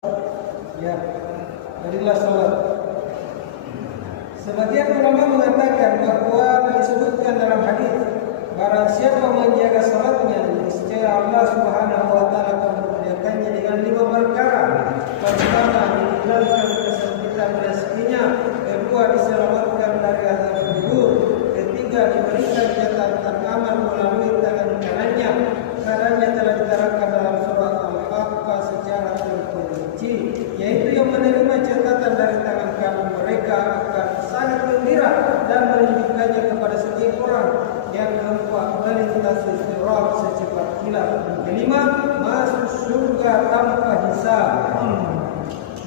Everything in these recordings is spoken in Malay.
Ya, marilah sholat. Sebagian ulama mengatakan bahwa disebutkan dalam hadis, barang siapa menjaga sholatnya, niscaya Allah Subhanahu wa taala akan memuliakannya dengan 5 perkara. Pertama, dihilangkan kesempitan rezekinya. Kedua, diselamatkan dari azab kubur. Ketiga, diberikan catatan amal melalui tangan kanannya. Caranya telah diterangkan dalam surah Al-Baqarah secara terperinci, yaitu yang menerima catatan dari tangan kanan mereka akan sangat gembira dan menunjukkannya kepada setiap orang. Yang keempat, melintasi sirat secepat kilat. Kelima, masuk surga tanpa hisab.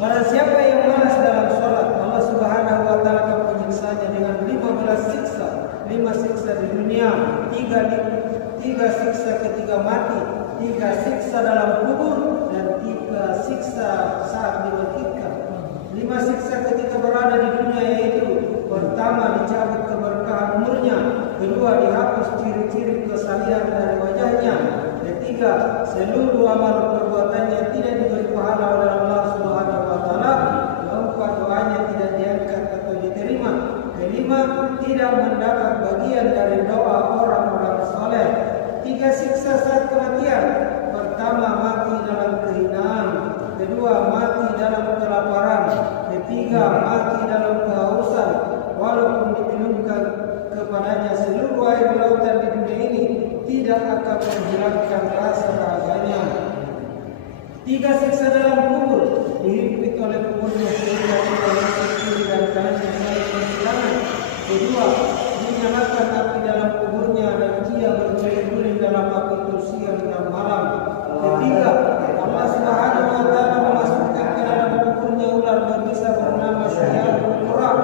Barang siapa yang malas dalam sholat, Allah Subhanahu wa taala akan menyiksanya dengan 15 siksa. 5 siksa di dunia, 3 siksa ketika mati, 3 siksa dalam kubur, dan 3 siksa saat dibangkitkan. 5 siksa ketika berada di dunia, yaitu pertama, dicabut keberkahan umurnya. Kedua, dihapus ciri-ciri kesalihan dari wajahnya. Ketiga, seluruh amal perbuatannya tidak diberi pahala oleh Allah Subhanahu wa taala. Keempat, doanya tidak diangkat atau diterima. Kelima, tidak mendapat bagian dari doa orang-orang saleh. 3 siksa saat kematian. Pertama, mati dalam kehinaan. Kedua, mati dalam kelaparan. Ketiga, mati dalam kehausan. Walaupun diminumkan kepadanya seluruh air lautan di dunia ini, tidak akan menghilangkan rasa dahaganya. 3 siksa dalam kubur, dihimpit oleh kuburnya sehingga oleh kiri dan kanannya saling bersilangan. Kedua, dinyalakan api dalam kuburnya dan dia berkeliling dalam api itu siang dan malam. Ketiga, Allah Subhanahu wa taala memasukkan ke dalam kuburnya ular berbisa bernama Syayatul Qurab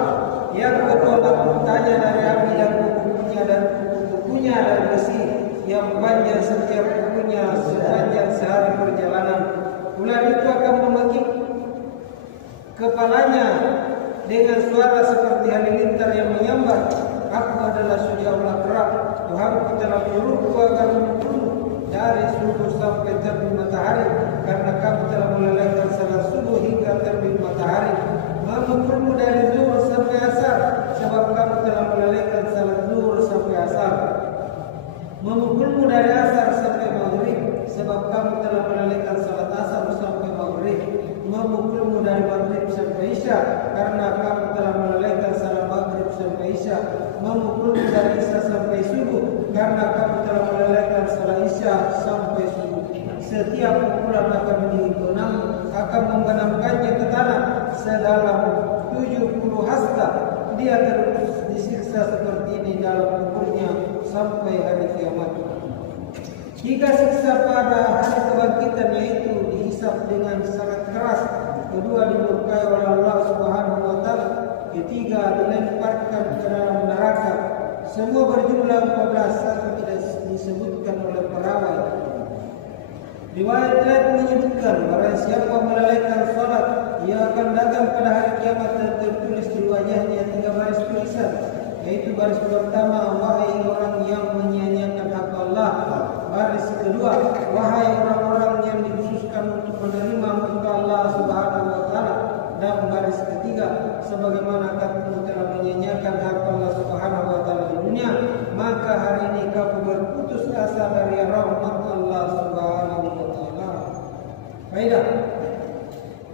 yang bertanya dari api dan kuku-kukunya dari besi yang panjang setiap kukunya sepanjang sehari perjalanan. Ular itu akan memekik kepalanya dengan suara seperti halilintar yang menyambar. Aku adalah Syayatul Qurab, Tuhanku telah menyuruhku agar membunuh dari subuh sampai terbit matahari, karena kamu telah melalaikan salat subuh hingga terbit matahari. Memukulmu dari zuhur sampai asar, sebab kamu telah melalaikan salat zuhur sampai asar. Memukulmu dari asar sampai maghrib, sebab kamu telah melalaikan salat asar sampai maghrib. Memukulmu dari maghrib sampai isya, karena kamu telah melalaikan salat maghrib sampai isya. Memukulmu dari isya sampai subuh, karena kamu telah melalaikan salat isya sampai subuh. Setiap pukulan akan menjadi benang, akan membenamkannya ke tanah sedalam 70 hasta. Dia terus disiksa seperti ini dalam kuburnya sampai hari kiamat. 3 siksa pada hari kebangkitan, yaitu dihisab dengan sangat keras. Kedua, dimurkai oleh Allah Subhanahu wa taala. Ketiga, dilemparkan ke dalam neraka. Semua berjumlah 14, satu tidak disebutkan oleh perawai. Riwayat lain menyebutkan, barang siapa melalaikan salat, ia akan datang pada hari kiamat dan tertulis di wajahnya 3 baris tulisan, yaitu baris pertama, wahai orang yang menyia-nyiakan hak Allah. Baris kedua, wahai orang-orang yang dikhususkan untuk menerima murka Allah Subhanahu wa taala. Dan baris ketiga, sebagaimana kamu telah menyia-nyiakan hak Allah Subhanahu wa taala di dunia, maka hari ini kamu berputus asa dari rahmat Allah Subhanahu wa taala. Baiklah,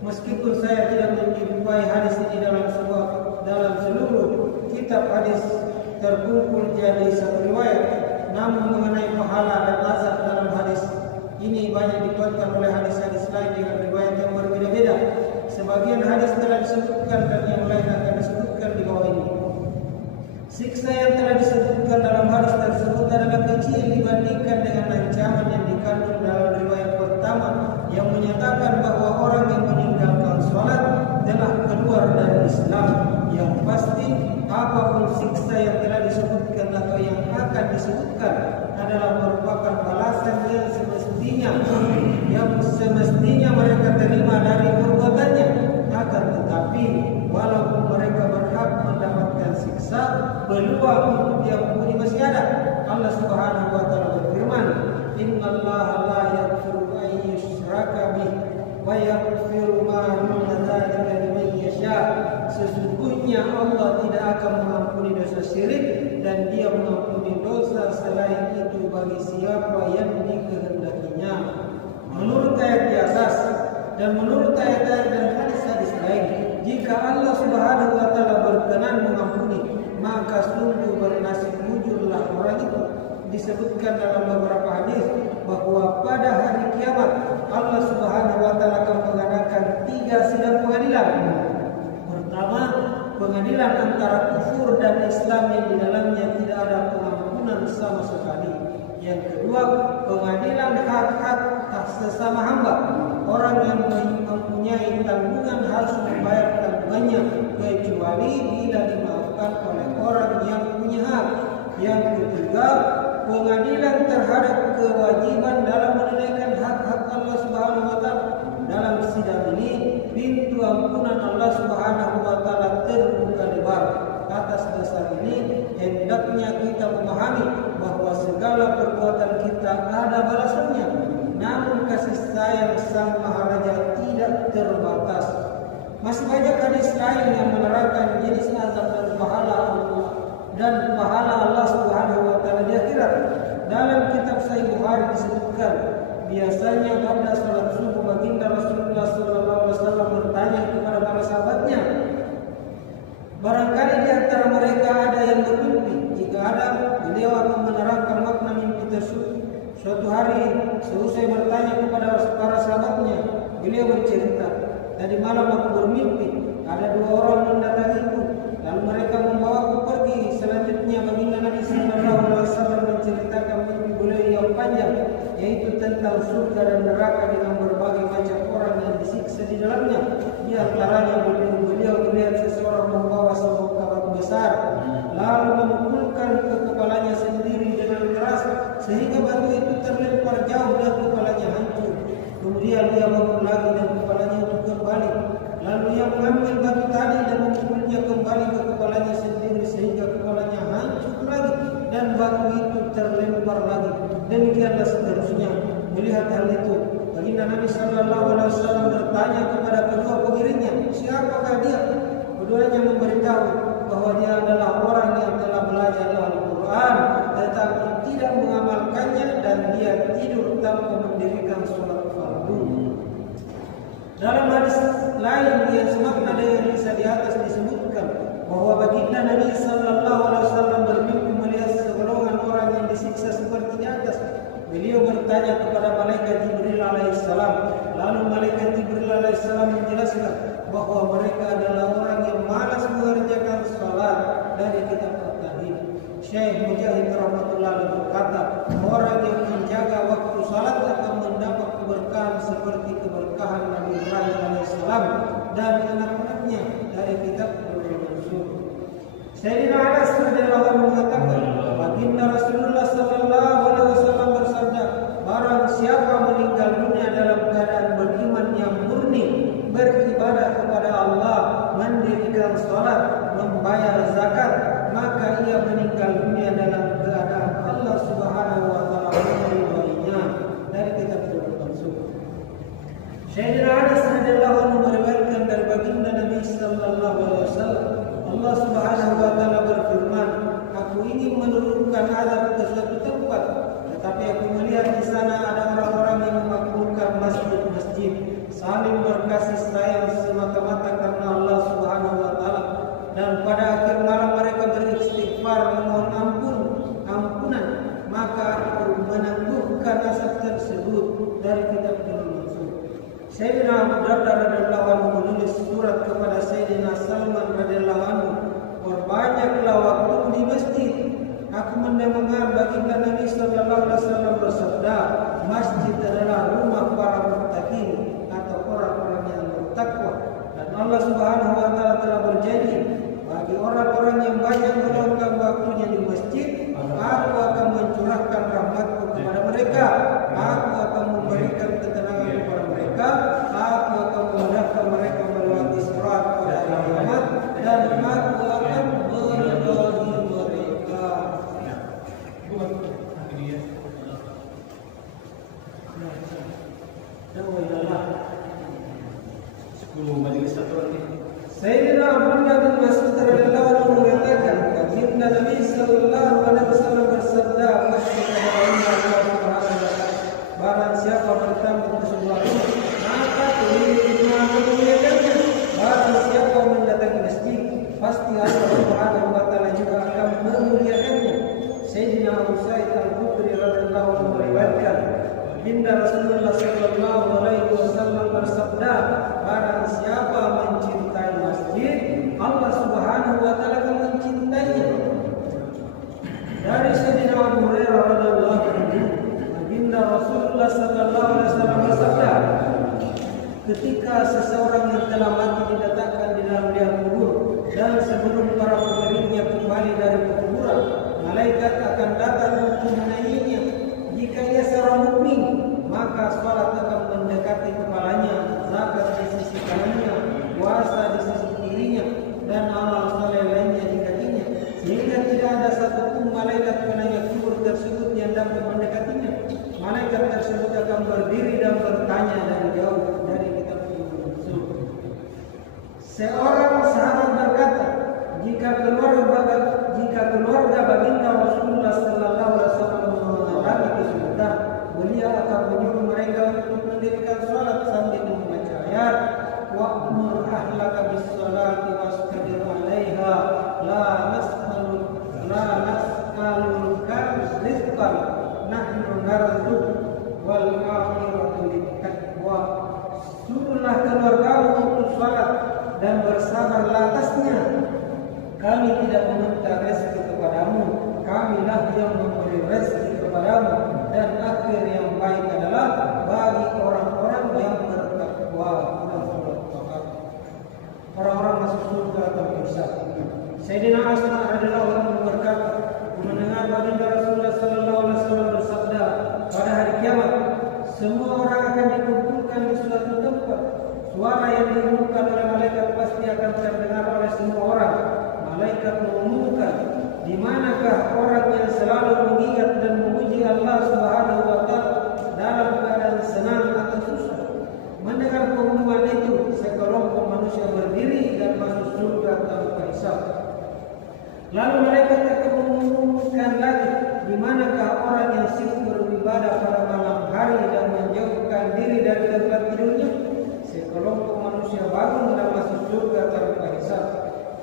meskipun saya tidak menjumpai hadis ini dalam seluruh kitab hadis terkumpul jadi satu riwayat, namun mengenai pahala dan azab dalam hadis ini banyak dikuatkan oleh hadis-hadis lain dengan riwayat yang berbeda-beda. Sebagian hadis telah disebutkan dan yang lain akan disebutkan di bawah ini. Siksa yang telah disebutkan dalam hadis tersebut adalah kecil dibandingkan dengan ancaman yang dikandung dalam riwayat pertama yang menyatakan bahwa orang yang meninggalkan sholat telah keluar dari Islam. Yang pasti, apapun siksa yang telah disebutkan atau yang akan disebutkan adalah merupakan balasan yang semestinya mereka terima dari perbuatannya. Akan tetapi, walaupun mereka berhak mendapatkan siksa, peluang untuk diampuni masih ada. Allah Subhanahu wa taala berfirman, "Innallaha la yaghfiru an yushraka bihi wa yaghfiru ma duna dzalika liman yasha. Sesungguhnya Allah tidak akan mengampuni dosa syirik dan Dia mengampuni dosa selain itu bagi siapa yang dikehendakinya. Menurut ayat di atas dan menurut ayat-ayat dan hadis-hadis lain, jika Allah Subhanahu wa taala berkenan mengampuni, maka sungguh bernasib mujurlah orang itu. Disebutkan dalam beberapa hadis bahwa pada hari kiamat Allah Subhanahu wa taala akan mengadakan 3 sidang pengadilan. Pertama, pengadilan antara kufur dan Islam yang di dalamnya tidak ada pengampunan sama sekali. Yang kedua, pengadilan hak-hak sesama hamba. Orang yang mempunyai tanggungan harus membayar tanggungannya kecuali bila dimaafkan oleh orang yang punya hak. Yang ketiga, pengadilan terhadap kewajiban dalam menunaikan hak-hak Allah Subhanahu wa taala. Dalam sidang ini, pintu ampunan Allah Subhanahu wa taala terbuka lebar. Atas dasar ini, hendaknya kita memahami bahwa segala perbuatan kita ada balasannya. Namun kasih sayang Sang Maharaja tidak terbatas. Masih banyak hadis lain yang menerangkan jenis azab dan pahala Allah Subhanahu wa taala di akhirat. Dalam kitab Sahih Bukhari disebutkan, biasanya pada salat subuh baginda Rasulullah sallallahu alaihi wasallam bertanya kepada para sahabatnya, barangkali di antara mereka ada yang bermimpi. Jika ada, beliau akan menerangkan makna mimpi tersebut. Suatu hari, seusai bertanya kepada para sahabatnya, beliau bercerita, tadi malam aku bermimpi, ada 2 orang mendatangiku, lalu mereka membawaku pergi. Selanjutnya baginda Nabi sallallahu alaihi wasallam menceritakan mimpi beliau yang panjang, yaitu tentang surga dan neraka dengan berbagai macam orang yang disiksa di dalamnya. Di antaranya beliau melihat seseorang membawa sebuah kabat besar, lalu memukulkan ke kepalanya sendiri dengan keras sehingga batu itu terlempar jauh dan kepalanya hancur. Kemudian dia bangun lagi dan kepalanya itu kembali. Lalu ia mengambil batu tadi dan memukulnya kembali ke kepalanya sendiri sehingga kepalanya hancur lagi dan batu itu terlempar lagi. Demikianlah seterusnya. Melihat hal itu, baginda Nabi sallallahu alaihi wasallam bertanya kepada kedua pengiringnya, siapakah dia? Keduanya memberitahu bahwa dia adalah orang yang telah belajar Al-Quran tetapi tidak mengamalkannya dan dia tidur tanpa mendirikan sholat fardu. Dalam hadis lain yang semakna dengan kisah di atas disebutkan bahwa baginda Nabi sallallahu alaihi wasallam bermimpi melihat segolongan orang yang disiksa seperti di atas. Beliau bertanya kepada malaikat Jibril alaihissalam. Lalu malaikat Jibril alaihissalam menjelaskan bahwa mereka adalah orang yang malas mengerjakan salat. Dari kitab At-Tauhid, Syekh Mujahid rahmatullahi berkata, orang yang menjaga waktu salat akan mendapat keberkahan seperti keberkahan Nabi Ibrahim alaihissalam dan anak-anaknya. Dari kitab Al-Mansur. Sayyidina Anas radhiyallahu anhu mengatakan, baginda Rasulullah sallallahu alaihi wasallam bersabda, barang siapa meninggal dunia dalam keadaan beriman yang murni, beribadah kepada Allah, mendirikan salat, membayar zakat, maka ia meninggal dunia dalam keadaan Allah Subhanahu wa taala meridainya. Dari kitab Al-Mansur. Sayyidina Anas radhiyallahu anhu meriwayatkan dari baginda Nabi sallallahu alaihi wasallam, Allah Subhanahu wa taala berfirman, aku ingin menurunkan azab ke suatu tempat, tetapi aku melihat di sana ada orang-orang yang memakmurkan masjid-masjid, saling berkasih sayang semata-mata karena Allah Subhanahu wa taala, dan pada akhir malam mereka beristighfar memohon ampunan, maka aku menangguhkan azab tersebut. Dari kitab Al-Mansur. Sayyidina Abu Darda radhiyallahu anhu menulis surat kepada Sayyidina Salman radhiyallahu anhu, perbanyaklah waktu di masjid. Aku mendengar baginda Nabi sallallahu alaihi wasallam bersabda, masjid adalah rumah para muttaqin atau orang-orang yang bertakwa. Dan Allah Subhanahu wa taala telah berjanji, bagi orang-orang yang banyak meluangkan waktunya di masjid, aku akan mencurahkan rahmatku kepada mereka. Aku akan memberikan ketenangan kepada mereka. Aku akan memudahkan mereka melewati sirat pada hari kiamat, dan aku akan meridai mereka. Nah, Sayyidina Abdullah bin Mas'ud radhiyallahu anhu mengatakan, baginda Nabi sallallahu alaihi wasallam bersabda, "Pasti kepada Allah Subhanahu wa taala, barang siapa bertamu ke sebuah rumah, maka tujuan memuliakannya. Barang siapa mendatangi masjid, pasti Allah Subhanahu wa taala juga akan memuliakannya." Sayyidina Abu Sa'id Al-Khudri radhiyallahu anhu meriwayatkan, baginda Rasulullah sallallahu alaihi wasallam bersabda, barang siapa mencintai masjid, Allah Subhanahu wa taala akan mencintainya. Dari Sayyidina Abu Hurairah radhiyallahu anhu, baginda Rasulullah sallallahu alaihi wasallam bersabda, ketika seseorang yang telah mati diletakkan di dalam liang kubur dan sebelum para pengeringnya kembali dari kuburan, malaikat akan datang untuk menanyanya. Jika ia seorang mukmin, maka salat akan mendekati kepalanya, zakat di sisi kanannya, puasa di sisi kirinya, dan amal saleh lainnya di kakinya, sehingga tidak ada satupun malaikat penanya kubur tersebut yang dapat mendekatinya. Malaikat tersebut akan berdiri dan bertanya dari jauh dari kitab surga. Seorang sahabat berkata, jika keluarga baginda Rasulullah sallallahu alaihi wasallam mengalami kesulitan, beliau akan menyuruh mereka untuk mendirikan salat sambil membaca ayat, wa'mur ahlaka bis-salati wastabir 'alaiha la nas'aluka rizqan nahnu narzuq wal 'aqibatu lit-taqwa. Suruhlah keluargamu untuk salat dan bersabarlah atasnya. Kami tidak meminta rezeki kepadamu, kamilah yang memberi rezeki kepadamu, dan akhir yang baik adalah bagi orang-orang yang bertakwa. Orang-orang masuk surga tanpa hisab. Sayyidina Asma radhiyallahu anhu berkata, mendengar baginda Rasulullah sallallahu alaihi wasallam bersabda, pada hari kiamat semua orang akan dikumpulkan di suatu tempat. Suara yang diumumkan oleh malaikat pasti akan terdengar oleh semua orang. Malaikat mengumumkan, di manakah orang yang selalu mengingat dan memuji Allah Subhanahu wa taala dalam keadaan senang atau susah? Mendengar pengumuman itu, sekelompok manusia berdiri dan masuk surga tanpa hisab. Lalu malaikat akan mengumumkan lagi, di manakah orang yang sibuk beribadah pada malam hari dan menjauhkan diri dari tempat tidurnya? Sekelompok manusia bangun dan masuk surga tanpa hisab.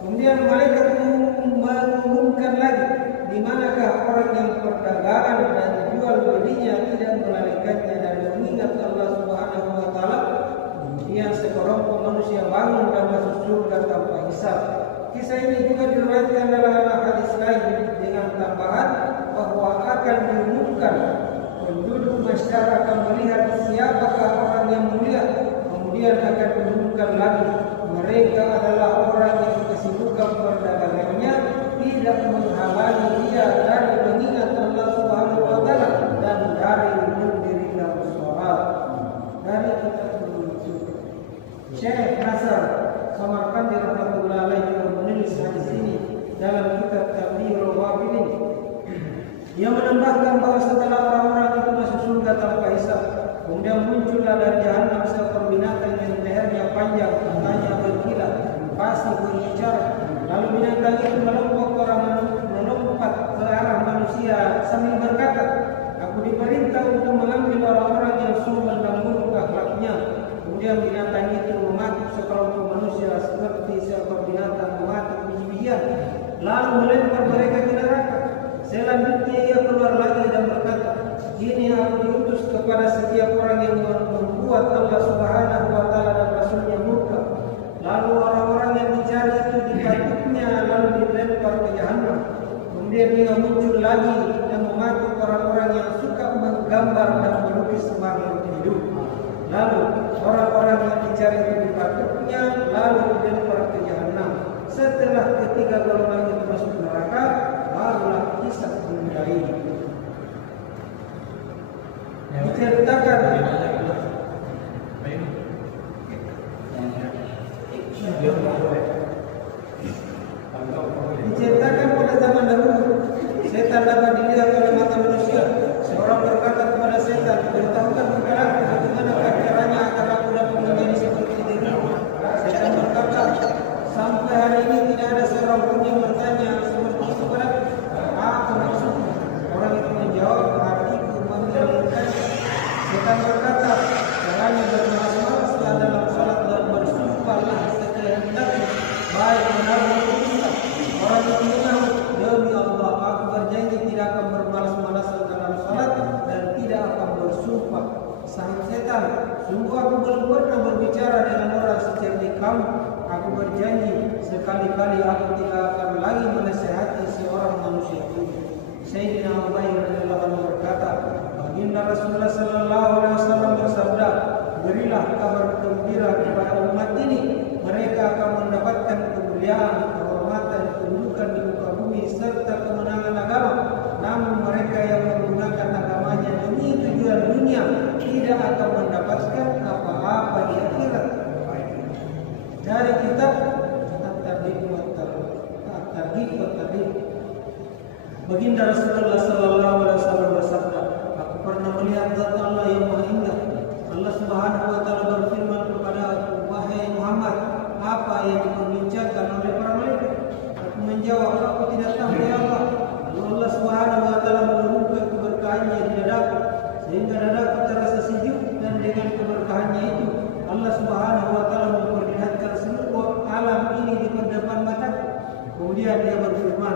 Kemudian malaikat mengumumkan lagi, di manakah orang yang perdagangan dan jual belinya tidak melalaikannya dan mengingat Allah Subhanahu wa taala. Kemudian sekelompok manusia bangun dan masuk surga tanpa hisab. Kisah ini juga diriwayatkan dalam hadis lain dengan tambahan bahwa akan diumumkan penduduk masyarakat melihat siapakah orang yang mulia. Kemudian akan diumumkan lagi, mereka adalah orang yang kesibukan perdagangannya tidak menghalangi dia dari mengingat Allah Subhanahu wa taala dan dari mendirikan salat. Dari kitab Syekh Nasr Samarkandi rahimahullah alaihi juga menulis hadis ini dalam kitab Tabligh Wafidin. Dia menambahkan bahwa setelah orang-orang itu masuk surga tanpa hisab, kemudian muncullah dari jahanam seekor binatang yang lehernya panjang, matanya berkilat, pasti berbicara. Lalu binatang itu melompat ke arah manusia sambil berkata, aku diperintah untuk mengambil orang-orang yang sombong dan buruk akhlaknya. Kemudian binatang itu mematuk sekelompok manusia seperti seekor binatang mematuk biji-bijian, lalu melempar mereka ke neraka. Selanjutnya ia keluar lagi dan berkata, ini aku diutus kepada setiap orang yang membuat Allah Subhanahu wa taala dan Rasulnya murka. Lalu orang-orang yang dicari itu dipatuknya lalu dilempar ke jahanam. Kemudian dia muncul lagi dan mematuk orang-orang yang suka menggambar dan melukis makhluk hidup. Lalu orang-orang yang dicari itu dipatuknya lalu dilempar ke jahanam. Setelah ketiga golongan itu masuk neraka, barulah kisah dimulai. Diceritakan pada zaman dahulu, setan dapat dilihat oleh mata manusia. Seorang berkata kepada setan, beritahukan kepadaku bagaimana caranya agar aku dapat menjadi seperti dirimu. belum pernah berbicara dengan orang secerdik kamu. Aku berjanji sekali-kali aku tidak akan lagi menasihati seorang manusia itu. Sayyidina Ubay radhiyallahu anhu berkata, baginda Rasulullah sallallahu alaihi wasallam bersabda, berilah kabar gembira kepada umat ini, mereka akan mendapatkan kemuliaan, kehormatan, kedudukan di muka bumi serta kemenangan agama. Namun mereka yang menggunakan agamanya demi tujuan dunia tidak akan mendapatkan apa-apa di akhirat. Dari kitab At-Targhib wa Tarhib, baginda Rasulullah sallallahu alaihi wasallam bersabda, aku pernah melihat zat Allah yang maha indah. Allah Subhanahu wa taala berfirman kepada aku, wahai Muhammad, apa yang diperbincangkan oleh para malaikat? Aku menjawab, aku tidak tahu ya Allah. Allah Subhanahu wa taala menurunkan keberkahannya di dadaku sehingga dadaku terasa sejuk, dan dengan keberkahannya itu Allah Subhanahu wa taala memperlihatkan seluruh alam ini di depan mataku. Kemudian dia berfirman,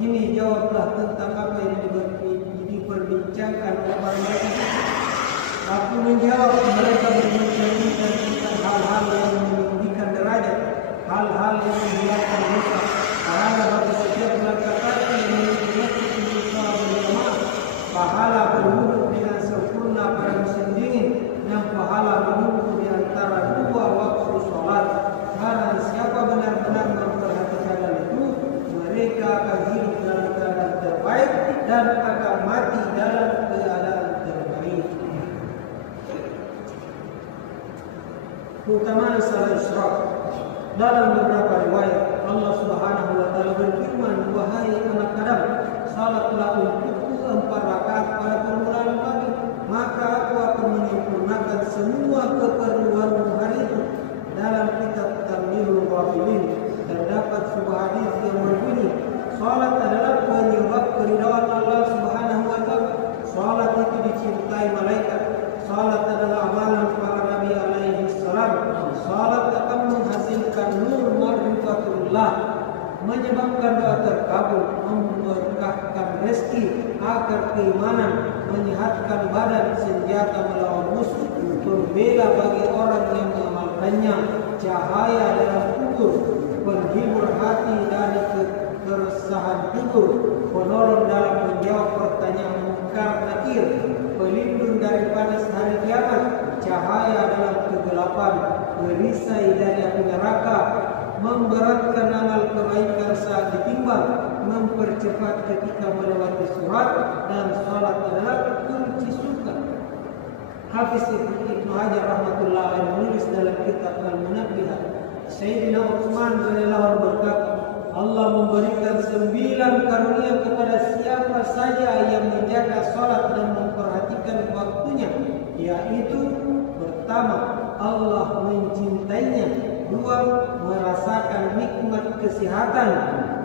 ini jawablah tentang apa yang diperbincangkan oleh para malaikat. Aku menjawab, mereka berbincang tentang hal-hal yang meninggikan derajat, hal-hal yang menghilangkan dosa, pahala bagi setiap langkah kaki yang menuju salat berjamaah, pahala berwudu dengan sempurna pada musim dingin, dan pahala berwudu di antara dua waktu salat. Karena siapa benar-benar memperhatikan hal itu, mereka akan hidup dalam keadaan terbaik dan akan mati dalam keadaan terbaik. Keutamaan salat Isra. Dalam beberapa riwayat Allah Subhanahu wa taala berfirman, wahai anak Adam, salatlah untukku 4 rakaat pada permulaan pagi, maka aku akan menyempurnakan semua keperluanmu hari itu. Dalam kitab Tamyi'ul Ghafilin terdapat sebuah hadis yang berbunyi, salat adalah penyebab keridhaan Allah Subhanahu wa taala. Salat itu dicintai malaikat. Salat adalah amalan para nabi alaihi salam. Salat akan menghasilkan nur ma'rifatullah, menyebabkan doa terkabul, memberkahkan rezeki, agar keimanan, menyehatkan badan, senjata melawan musuh, pembela bagi orang yang mengamalkannya, cahaya dalam kubur, penghibur hati dari keresahan kubur, penolong dalam menjawab pertanyaan mungkar nakir, pelindung dari panas hari kiamat, cahaya dalam kegelapan, perisai dari api neraka, memberatkan amal kebaikan saat ditimbang, mempercepat ketika melewati surat, dan salat adalah kunci surga. Hafiz Ibnu Hajar rahmatullah alaihi menulis dalam kitab Al-Munabbihah, Sayyidina Utsman radhiyallahu anhu berkata, Allah memberikan 9 karunia kepada siapa saja yang menjaga salat dan memperhatikan waktunya, yaitu pertama, Allah mencintainya, 2, merasakan nikmat kesehatan,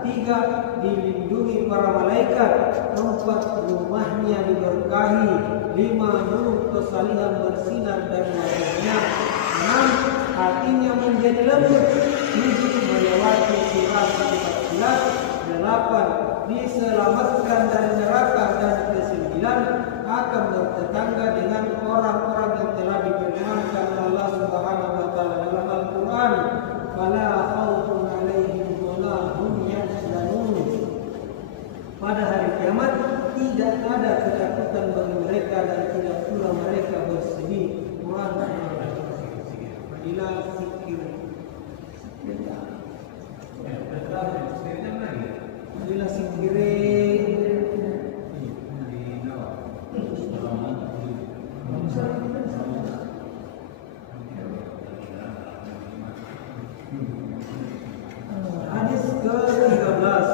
3, dilindungi para malaikat, 4, rumahnya diberkahi, 5, nur kesalihan bersinar dari wajahnya, 6, hatinya menjadi lembut, 7, melewati sirat 14, 8, diselamatkan dari neraka, dan ke-9, akan bertetangga dengan orang-orang yang telah difirmankan Allah Subhanahu wa taala dalam Al-Qur'an, fala khaufun 'alaihim wa la hum yahzanun. Pada hari kiamat tidak ada ketakutan bagi mereka dan tidak pula mereka bersedih. Quran ila zikir. Ila zikir. Hadis ke-13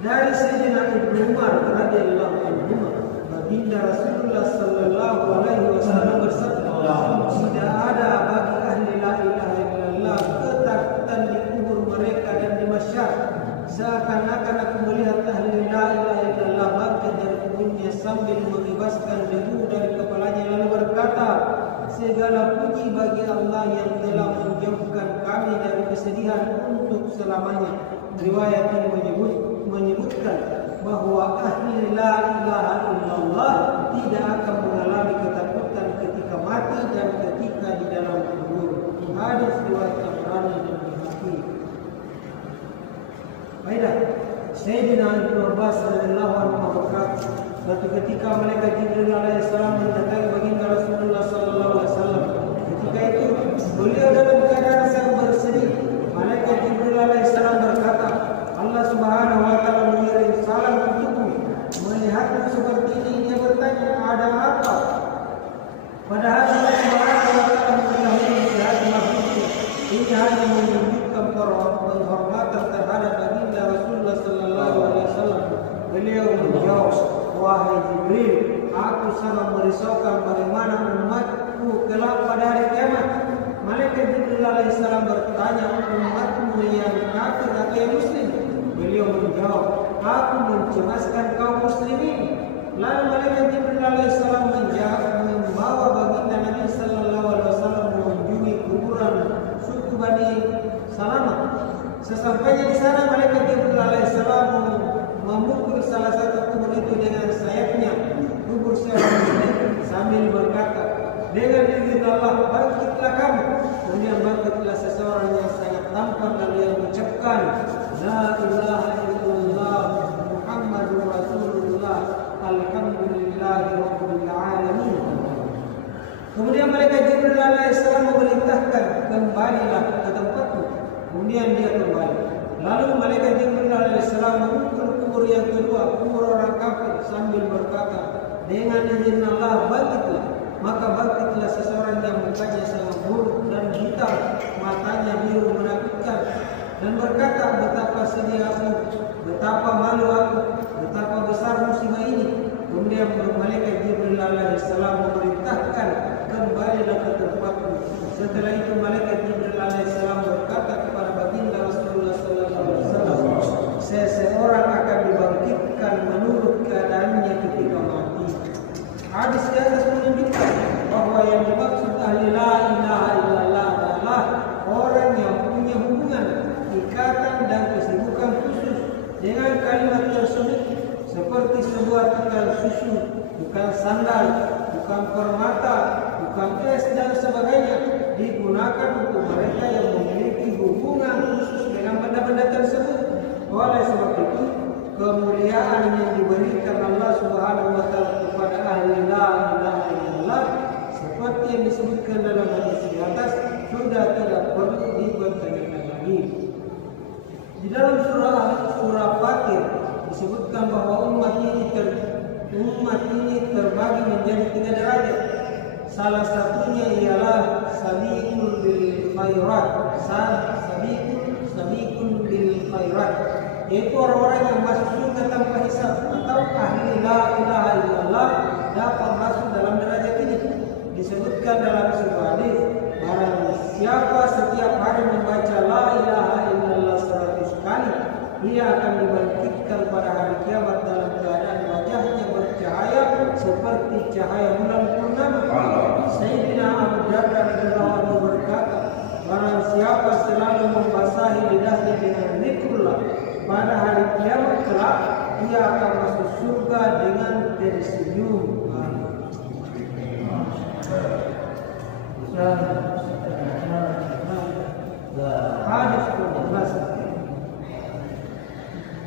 dari Sayyidina Ibnu Umar radhiyallahu anhu, baginda Rasulullah sallallahu alaihi wasallam bersabda, tidak ada bagi ahli la ilaha illallah ketakutan di kubur mereka dan di mahsyar. Seakan-akan aku melihat ahli la ilaha illallah bangkit dari kuburnya sambil mengibaskan debu dari kepalanya lalu berkata, segala puji bagi Allah yang telah menjauhkan kami dari kesedihan untuk selamanya. Riwayat ini menyebutkan bahwa ahli la ilaha illallah tidak akan mengalami ketakutan ketika mati dan ketika di dalam kubur. Hadis riwayat Tabrani dan Baihaqi. Baiklah, Sayyidina Ibnu Abbas radhiyallahu anhu berkata, suatu ketika malaikat Jibril alaihissalam mendatangi baginda Rasulullah sallallahu alaihi wasallam. Ketika itu beliau dalam keadaan sangat bersedih. Malaikat Jibril alaihissalam berkata, Allah Subhanahu wa taala mengirim salam untukmu. Melihatmu seperti ini, dia bertanya, ada apa? Padahal Allah Subhanahu wa taala mengetahui hati makhluknya. Ini hanya menunjukkan penghormatan terhadap baginda Rasulullah sallallahu alaihi wasallam. Beliau menjawab, wahai Jibril, aku sangat merisaukan bagaimana umatku kelak pada hari kiamat. Malaikat Jibril alaihissalam bertanya, umatmu yang kafir atau yang muslim? Beliau menjawab, aku mencemaskan kaum muslimin. Lalu malaikat Jibril alaihissalam membawa baginda Nabi sallallahu alaihi wasallam mengunjungi kuburan suku Bani Salamah. Sesampainya di sana, malaikat Jibril alaihissalam memukul salah satu kubur itu dengan sayapnya, kubur seorang muslim, sambil berkata, dengan izin Allah bangkitlah kamu. Kemudian bangkitlah seseorang yang sangat tampan lalu yang mengucapkan, La ilaha illallah Muhammadur Rasulullah alhamdulillahi rabbil alamin. Kemudian malaikat Jibril alaihissalam memerintahkan, kembalilah ke tempatmu. Kemudian dia kembali. Lalu malaikat Jibril alaihissalam memukul kubur yang kedua, kubur orang kafir, sambil berkata, dengan izin Allah bangkitlah. Maka bangkitlah seseorang yang mukanya sangat buruk dan hitam, matanya biru menakutkan, dan berkata, betapa sedih aku, betapa malu aku, betapa besar musibah ini. Kemudian malaikat Jibril alaihissalam memerintahkan, kembalilah ke tempatmu. Setelah itu malaikat Jibril alaihissalam berkata kepada baginda Rasulullah sallallahu alaihi wasallam, seseorang akan dibangkitkan menurut keadaannya ketika mati. Hadis di atas menunjukkan bahwa yang dimaksud ahli la ilaha illallah adalah orang yang punya hubungan, ikatan dan kesibukan khusus dengan kalimat tersebut, seperti sebuah tikar susu, bukan sandal, bukan permata, bukan es dan sebagainya, digunakan untuk mereka yang memiliki hubungan khusus dengan benda-benda tersebut. Oleh sebab itu, kemuliaan yang diberikan Allah Subhanahu wa taala kepada ahli la ilaha illallah seperti yang disebutkan dalam hadis di atas sudah tidak perlu dipertanyakan lagi. Di dalam surah Fatir disebutkan bahwa umat ini terbagi menjadi 3 derajat. Salah satunya ialah sabiqul bil khairat, sabiqul bil khairat, yaitu orang-orang yang masuk surga tanpa hisab, atau ahli la ilaha illallah dapat masuk dalam derajat ini. Disebutkan dalam sebuah hadis, barang siapa setiap hari membaca la ilaha illallah 100 kali, ia akan dibangkitkan pada hari kiamat dalam keadaan wajahnya bercahaya seperti cahaya bulan purnama. Sayyidina Abu Darda radhiyallahu anhu berkata, barang siapa selalu membasahi lidahnya dengan zikrullah, pada hari kiamat kelak ia akan masuk surga dengan tersenyum. Hadis ke-11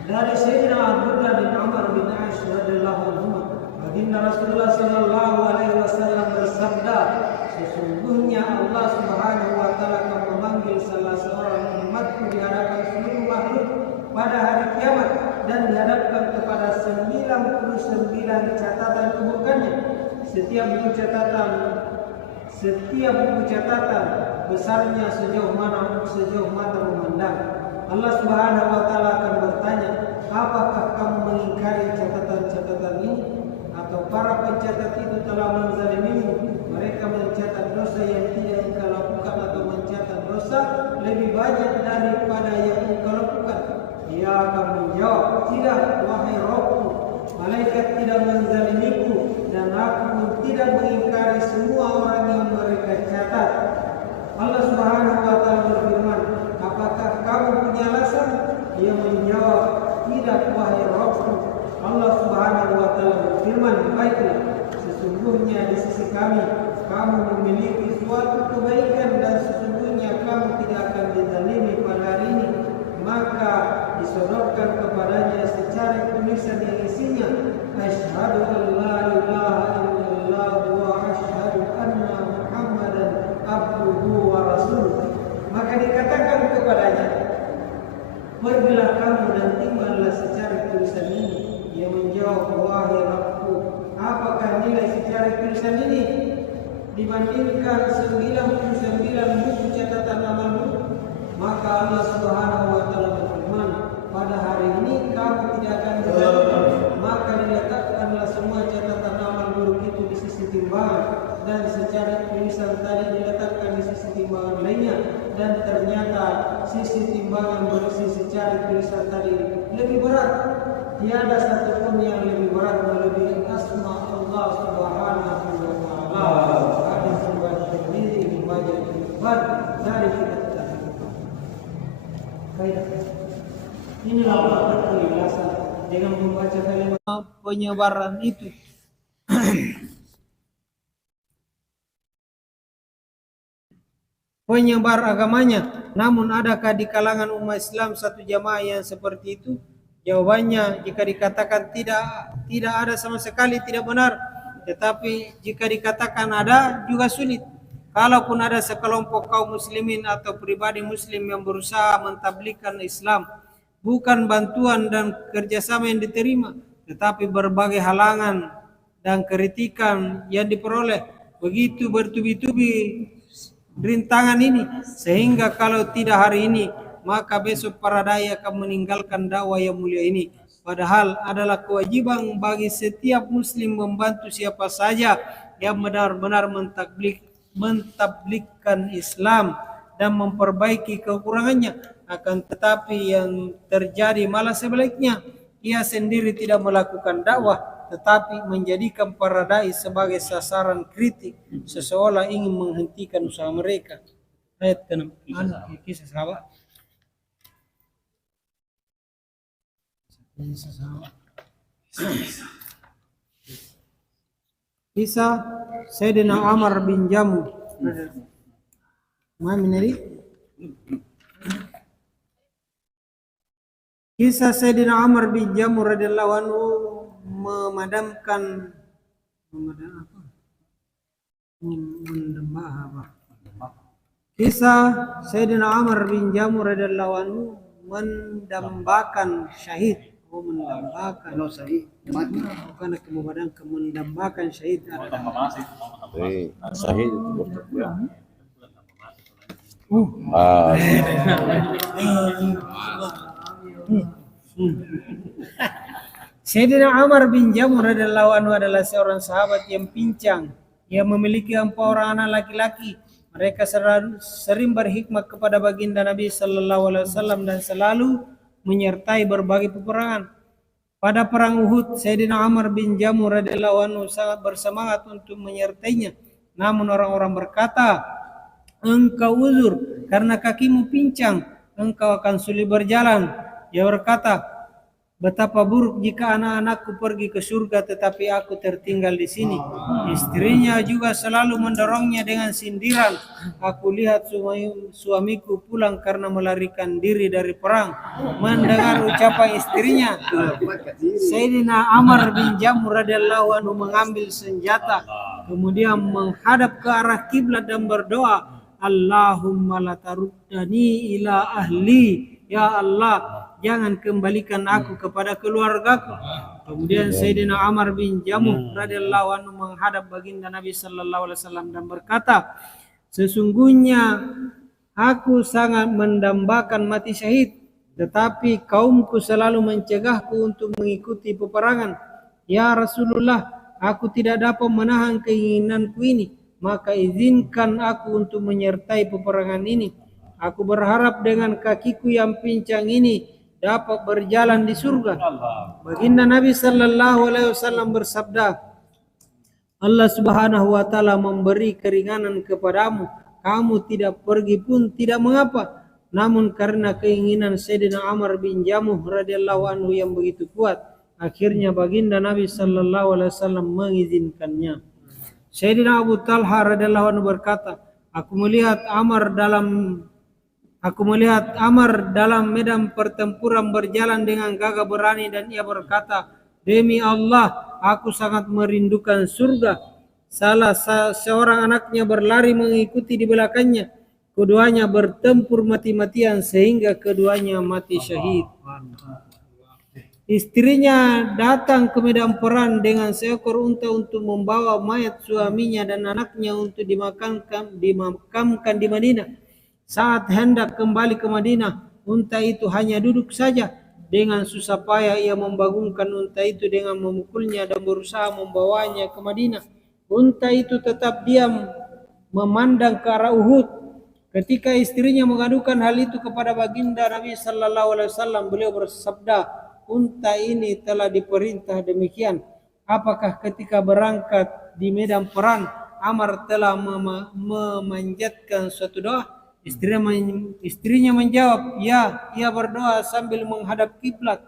dari Sayyidina Abdullah bin Amr bin As radhiyallahu anhu, baginda Rasulullah sallallahu alaihi wasallam bersabda, sesungguhnya Allah Subhanahu wa taala akan memanggil salah seorang umatku di hadapan seluruh makhluk pada hari kiamat dan dihadapkan kepada 99 catatan keburukannya. Setiap buku catatan besarnya sejauh mata memandang. Allah Subhanahu wa taala akan bertanya, apakah kamu mengingkari catatan-catatan ini? Atau para pencatat itu telah menzalimimu? Mereka mencatat dosa yang tidak engkau lakukan atau mencatat dosa lebih banyak daripada yang engkau lakukan. Ia akan menjawab, tidak wahai Rabbku, malaikat tidak menzalimiku dan aku pun tidak mengingkari semua orang yang mereka catat. Allah Subhanahu wa taala berfirman, apakah kamu punya alasan? Ia menjawab, tidak wahai Rabbku. Allah Subhanahu wa taala berfirman, baiklah, sesungguhnya di sisi kami kamu memiliki suatu kebaikan dan sesungguhnya kamu tidak akan dizalimi pada hari ini. Maka disodorkan kepadanya secara tulisan yang isinya asyhadu an la ilaha illallah wa asyhadu anna muhammadan abduhu wa rasuluh. Maka dikatakan kepadanya, pergilah kamu dan timbanlah secara tulisan ini. Ia menjawab, wahai Rabbku, apakah nilai secara tulisan ini dibandingkan 99 buku catatan amalmu? Maka Allah Subhanahu wa taala berfirman, pada hari ini kamu tidak akan dizalimi. Maka diletakkanlah semua catatan amal buruk itu di sisi timbangan, dan secara tulisan tadi diletakkan di sisi timbangan lainnya, dan ternyata sisi timbangan berisi secara tulisan tadi lebih berat. Tiada satupun yang lebih berat melebihi asma Allah Subhanahu wa taala. Hadis riwayat Tirmidzi membaca Ibad dari kitab tadi. Baik. Inilah makna keikhlasan dengan membaca kalimat penyebaran itu. Penyebar agamanya. Namun adakah di kalangan umat Islam satu jamaah yang seperti itu? Jawabannya, jika dikatakan tidak ada sama sekali tidak benar. Tetapi jika dikatakan ada juga sulit. Kalaupun ada sekelompok kaum muslimin atau pribadi muslim yang berusaha mentabligkan Islam, bukan bantuan dan kerjasama yang diterima, tetapi berbagai halangan dan kritikan yang diperoleh, begitu bertubi-tubi rintangan ini, sehingga kalau tidak hari ini, maka besok para dai akan meninggalkan dakwah yang mulia ini. Padahal adalah kewajiban bagi setiap muslim membantu siapa saja yang benar-benar mentabligkan Islam dan memperbaiki kekurangannya. Akan tetapi yang terjadi malah sebaliknya, ia sendiri tidak melakukan dakwah, tetapi menjadikan para dai sebagai sasaran kritik, seseolah ingin menghentikan usaha mereka. Ayat ke-6, kisah sahabat. Kisah Sayyidina Amr bin Jamuh. Kisah Sayyidina Amr bin Jamuh radhiyallahu anhu memadamkan Kisah Sayyidina Amr bin Jamuh radhiyallahu anhu mendambakan syahid. Mendambakan syahid. Bukan memadamkan, mendambakan syahid. Syahid itu Sayyidina Amr bin Jamuh radhiyallahu anhu adalah seorang sahabat yang pincang. Ia memiliki 4 orang anak laki-laki. Mereka sering berhikmat kepada baginda Nabi sallallahu alaihi wasallam dan selalu menyertai berbagai peperangan. Pada perang Uhud, Sayyidina Amr bin Jamuh radhiyallahu anhu sangat bersemangat untuk menyertainya. Namun orang-orang berkata, engkau uzur karena kakimu pincang, engkau akan sulit berjalan. Ia berkata, betapa buruk jika anak-anakku pergi ke surga tetapi aku tertinggal di sini. Istrinya juga selalu mendorongnya dengan sindiran. Aku lihat suamiku pulang karena melarikan diri dari perang. Mendengar ucapan istrinya, Sayyidina Amr bin Jamuh radhiyallahu anhu mengambil senjata, kemudian menghadap ke arah kiblat dan berdoa, Allahumma la taruddani ila ahli. Ya Allah, jangan kembalikan aku kepada keluargaku. Kemudian Sayyidina Amr bin Jamuh radhiyallahu anhu menghadap baginda Nabi sallallahu alaihi wasallam dan berkata, sesungguhnya aku sangat mendambakan mati syahid, tetapi kaumku selalu mencegahku untuk mengikuti peperangan. Ya Rasulullah, aku tidak dapat menahan keinginanku ini, maka izinkan aku untuk menyertai peperangan ini. Aku berharap dengan kakiku yang pincang ini dapat berjalan di surga. Baginda Nabi sallallahu alaihi wasallam bersabda, Allah Subhanahu wa taala memberi keringanan kepadamu. Kamu tidak pergi pun tidak mengapa. Namun karena keinginan Sayyidina Amr bin Jamuh radhiyallahu anhu yang begitu kuat, akhirnya baginda Nabi sallallahu alaihi wasallam mengizinkannya. Sayyidina Abu Talha radhiyallahu anhu berkata, aku melihat Amr dalam medan pertempuran berjalan dengan gagah berani dan ia berkata, demi Allah, aku sangat merindukan surga. Seorang anaknya berlari mengikuti di belakangnya. Keduanya bertempur mati-matian sehingga keduanya mati syahid. Istrinya datang ke medan perang dengan seekor unta untuk membawa mayat suaminya dan anaknya untuk dimakamkan di Madinah. Saat hendak kembali ke Madinah, unta itu hanya duduk saja. Dengan susah payah ia membangunkan unta itu dengan memukulnya dan berusaha membawanya ke Madinah. Unta itu tetap diam memandang ke arah Uhud. Ketika istrinya mengadukan hal itu kepada baginda Nabi sallallahu alaihi wasallam, beliau bersabda, unta ini telah diperintah demikian. Apakah ketika berangkat di medan perang Amr telah memanjatkan suatu doa? Istrinya menjawab, ya. Ia berdoa sambil menghadap kiblat.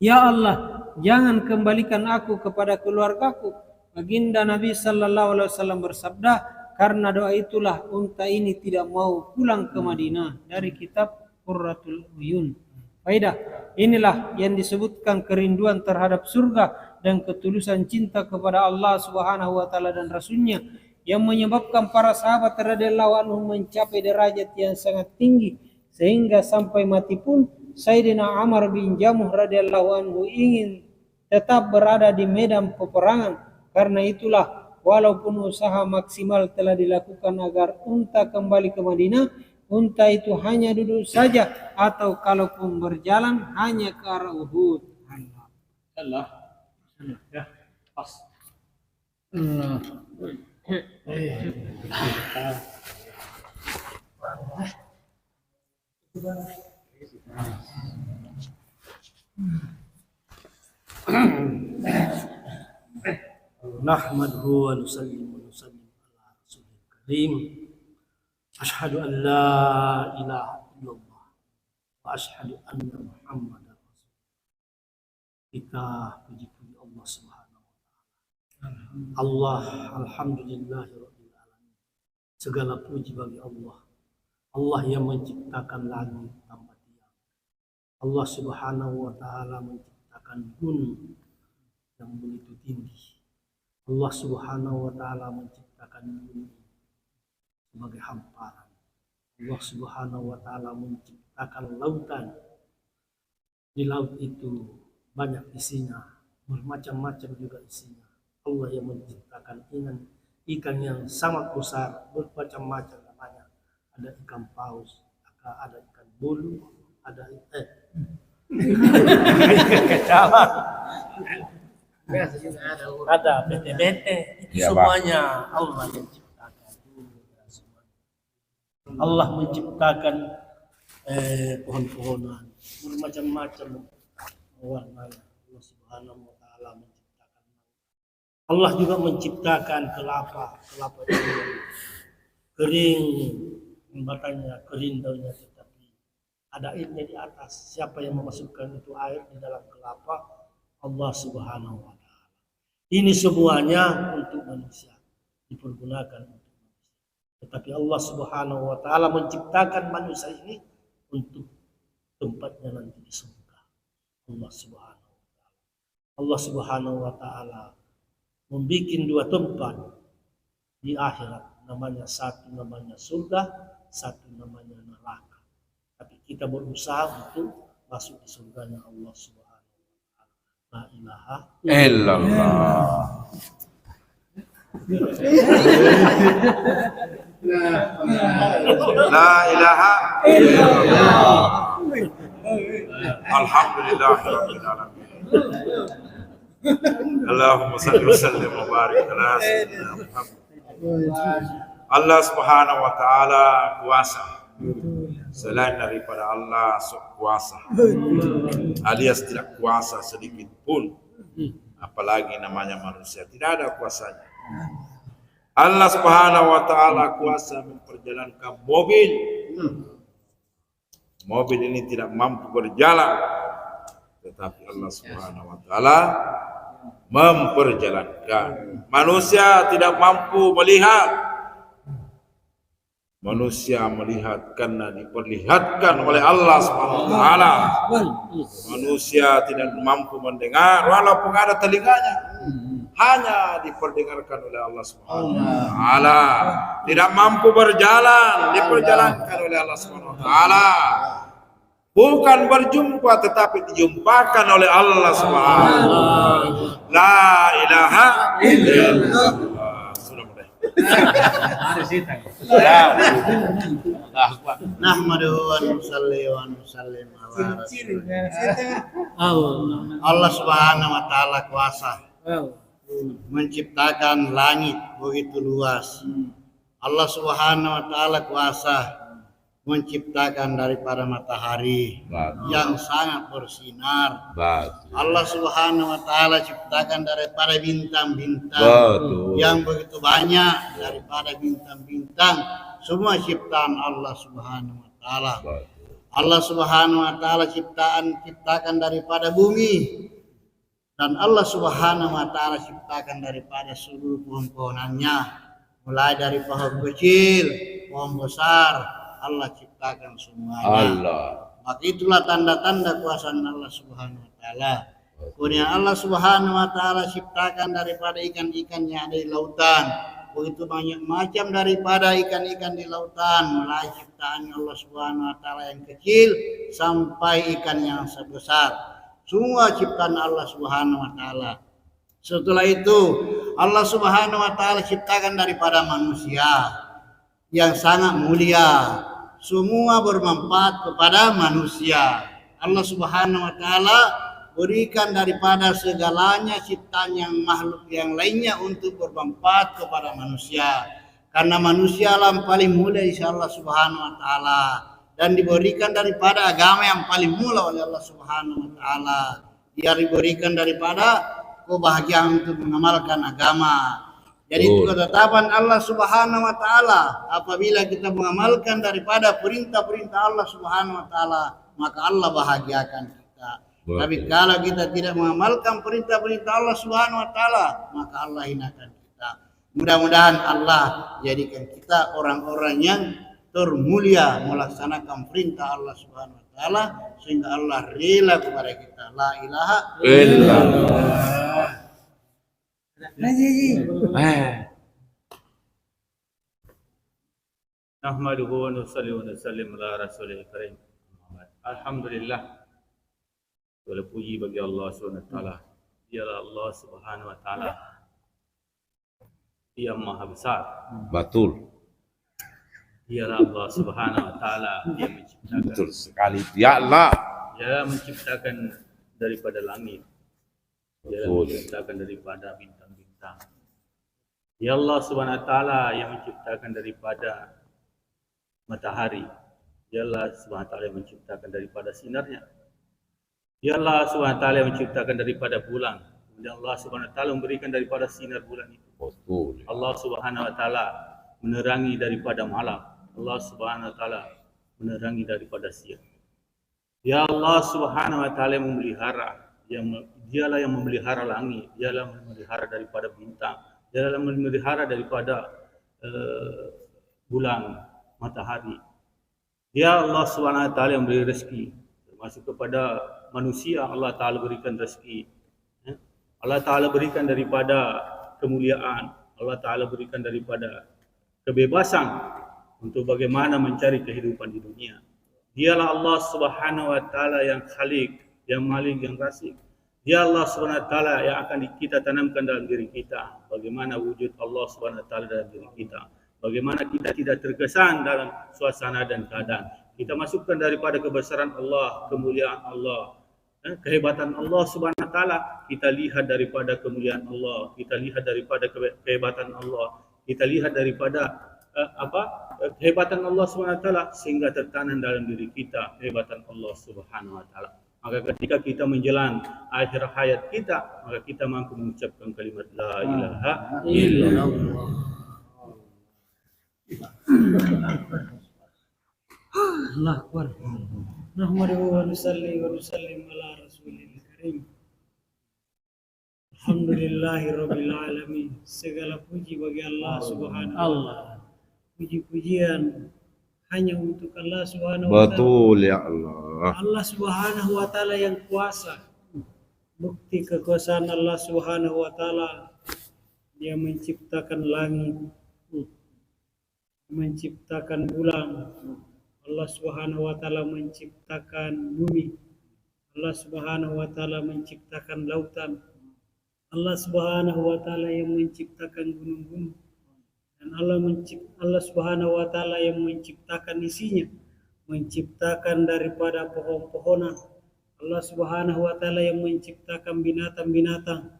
Ya Allah, jangan kembalikan aku kepada keluargaku. Baginda Nabi sallallahu alaihi wasallam bersabda, karena doa itulah unta ini tidak mau pulang ke Madinah. Dari kitab Qurratul Uyun. Faedah, inilah yang disebutkan kerinduan terhadap surga dan ketulusan cinta kepada Allah Subhanahu wa taala dan Rasulnya yang menyebabkan para sahabat radhiyallahu anhum mencapai derajat yang sangat tinggi sehingga sampai mati pun Sayyidina Amr bin Jamuh radhiyallahu anhu ingin tetap berada di medan peperangan. Karena itulah walaupun usaha maksimal telah dilakukan agar unta kembali ke Madinah, unta itu hanya duduk saja atau kalaupun berjalan hanya ke arah Uhud. Allah. Ya, pas. Nahmaduhu wa nusallimu ala rasulil karim. Asyhadu an la ilaha illallah wa asyhadu anna Muhammadar rasulullah. Kita puji Allah Subhanahu wa taala. Allah, alhamdulillahirabbil alamin. Segala puji bagi Allah. Allah yang menciptakan langit tanpa tiang. Allah Subhanahu wa taala menciptakan gunung yang begitu tinggi. Allah Subhanahu wa taala menciptakan bumi sebagai hamparan. Allah Subhanahu wa taala menciptakan lautan. Di laut itu banyak isinya, bermacam-macam juga isinya. Allah yang menciptakan ikan yang sangat besar, bermacam-macam namanya. Ada ikan paus, ada ikan bulu, ada ada bete-bete, itu semuanya Allah yang ciptakan. Allah menciptakan pohon-pohonan bermacam-macam warnanya. Allah Subhanahu wa taala menciptakan. Allah juga menciptakan kelapa itu kering, batangnya kering daunnya, tetapi ada airnya di atas. Siapa yang memasukkan itu air di dalam kelapa? Allah Subhanahu wa taala. Ini semuanya untuk manusia, dipergunakan untuk manusia. Tetapi Allah Subhanahu wa taala menciptakan manusia ini untuk tempatnya nanti di surga. Allah Subhanahu wa taala. Allah Subhanahu wa taala membuat dua tempat di akhirat, namanya satu namanya surga, satu namanya neraka. Tapi kita berusaha untuk masuk di surganya Allah Subhanahu wa taala. La ilaha illallah. La ilaha illallah. Alhamdulillahirabbil alamin. Allahumma shalli wa sallim wa barik ala sayyidina Muhammad. Allah Subhanahu wa taala kuasa. Selain daripada Allah kuasa, alias tidak kuasa sedikit pun, apalagi namanya manusia tidak ada kuasanya. Allah Subhanahu wa taala kuasa memperjalankan mobil. Mobil ini tidak mampu berjalan, tetapi Allah Subhanahu wa taala memperjalankan. Manusia tidak mampu melihat. Manusia melihat karena diperlihatkan oleh Allah Subhanahu wa taala. Manusia tidak mampu mendengar walaupun ada telinganya. Hanya diperdengarkan oleh Allah Subhanahu wa taala. Tidak mampu berjalan, diperjalankan oleh Allah Subhanahu wa taala. Bukan berjumpa tetapi dijumpakan oleh Allah Subhanahu wa taala. La ilaha illallah. Sudah mulai. Nahmaduhu wa nusalli wa nusallim ala rasulillah. Allah Subhanahu wa taala kuasa menciptakan langit begitu luas. Allah Subhanahu wa taala kuasa menciptakan daripada matahari yang sangat bersinar. Allah Subhanahu wa taala ciptakan daripada bintang-bintang yang begitu banyak, daripada bintang-bintang semua ciptaan Allah Subhanahu wa taala. Allah Subhanahu wa taala ciptakan daripada bumi, dan Allah Subhanahu wa taala ciptakan daripada seluruh pohon-pohonannya, mulai dari pohon kecil, pohon besar, Allah ciptakan semuanya. Maka itulah tanda-tanda kuasaan Allah Subhanahu wa taala. Kemudian Allah Subhanahu wa taala ciptakan daripada ikan-ikan yang ada di lautan, begitu banyak macam daripada ikan-ikan di lautan, mulai ciptaan Allah Subhanahu wa taala yang kecil sampai ikan yang sebesar. Semua ciptaan Allah Subhanahu wa taala. Setelah itu Allah Subhanahu wa taala ciptakan daripada manusia yang sangat mulia, semua bermanfaat kepada manusia. Allah Subhanahu wa taala berikan daripada segalanya ciptaan yang makhluk yang lainnya untuk bermanfaat kepada manusia. Karena manusia lah yang paling mulia di Allah Subhanahu wa taala, dan diberikan daripada agama yang paling mulia oleh Allah Subhanahu wa taala. Dia diberikan daripada kebahagiaan untuk mengamalkan agama. Jadi itu ketetapan Allah Subhanahu wa taala. Apabila kita mengamalkan daripada perintah-perintah Allah Subhanahu wa taala, maka Allah bahagiakan kita. Tapi kalau kita tidak mengamalkan perintah-perintah Allah Subhanahu wa taala, maka Allah hinakan kita. Mudah-mudahan Allah jadikan kita orang-orang yang termulia melaksanakan perintah Allah Subhanahu wa taala sehingga Allah rela kepada kita. La ilaha illallah. Nahmaduhu wa nusalli wa nusallim ala rasulil karim. Alhamdulillah, segala puji bagi Allah SWT. Dialah Allah Subhanahu wa taala. Dia Maha Besar. Betul. Dialah Allah Subhanahu wa taala, dia menciptakan. Betul sekali. Dialah. Dia menciptakan daripada langit. Dia menciptakan daripada bintang-bintang. Ya Allah Subhanahu wa taala yang menciptakan daripada matahari. Ya Allah Subhanahu wa taala yang menciptakan daripada sinarnya. Ya Allah Subhanahu wa taala yang menciptakan daripada bulan. Kemudian Allah Subhanahu wa taala memberikan daripada sinar bulan itu. Betul. Allah Subhanahu wa taala menerangi daripada malam. Allah Subhanahu wa taala menerangi daripada siang. Ya Allah Subhanahu wa taala yang memelihara, dialah yang memelihara langit, dialah yang memelihara daripada bintang, dialah yang memelihara daripada bulan, matahari. Dia Allah Subhanahu wa taala yang beri rezeki, termasuk kepada manusia Allah taala berikan rezeki. Allah taala berikan daripada kemuliaan, Allah taala berikan daripada kebebasan untuk bagaimana mencari kehidupan di dunia. Dialah Allah Subhanahu wa taala yang Khalik, yang Malik, yang Razik. Dia Allah Subhanahu wa taala yang akan kita tanamkan dalam diri kita. Bagaimana wujud Allah Subhanahu wa taala dalam diri kita. Bagaimana kita tidak terkesan dalam suasana dan keadaan. Kita masukkan daripada kebesaran Allah, kemuliaan Allah, kehebatan Allah Subhanahu wa taala. Kita lihat daripada kemuliaan Allah, kita lihat daripada kehebatan Allah, kita lihat daripada kehebatan Allah Subhanahu wa taala sehingga tertanam dalam diri kita kehebatan Allah Subhanahu wa taala. Maka ketika kita menjelang akhir hayat kita, maka kita mampu mengucapkan kalimat la ilaha illallah. Allah Akbar. Nahmaduhu wa nusalli wa nusallim ala rasulil karim. Alhamdulillahirabbil alamin. Segala puji bagi Allah Subhanahu wa taala. Puji-pujian hanya untuk Allah Subhanahu wa taala. Betul ya Allah. Allah Subhanahu wa taala yang kuasa. Bukti kekuasaan Allah Subhanahu wa taala, Dia menciptakan langit, menciptakan bulan. Allah Subhanahu wa taala menciptakan bumi. Allah Subhanahu wa taala menciptakan lautan. Allah Subhanahu wa taala yang menciptakan gunung-gunung. Dan Allah Subhanahu wa taala yang menciptakan isinya, menciptakan daripada pohon-pohonan. Allah Subhanahu wa taala yang menciptakan binatang-binatang.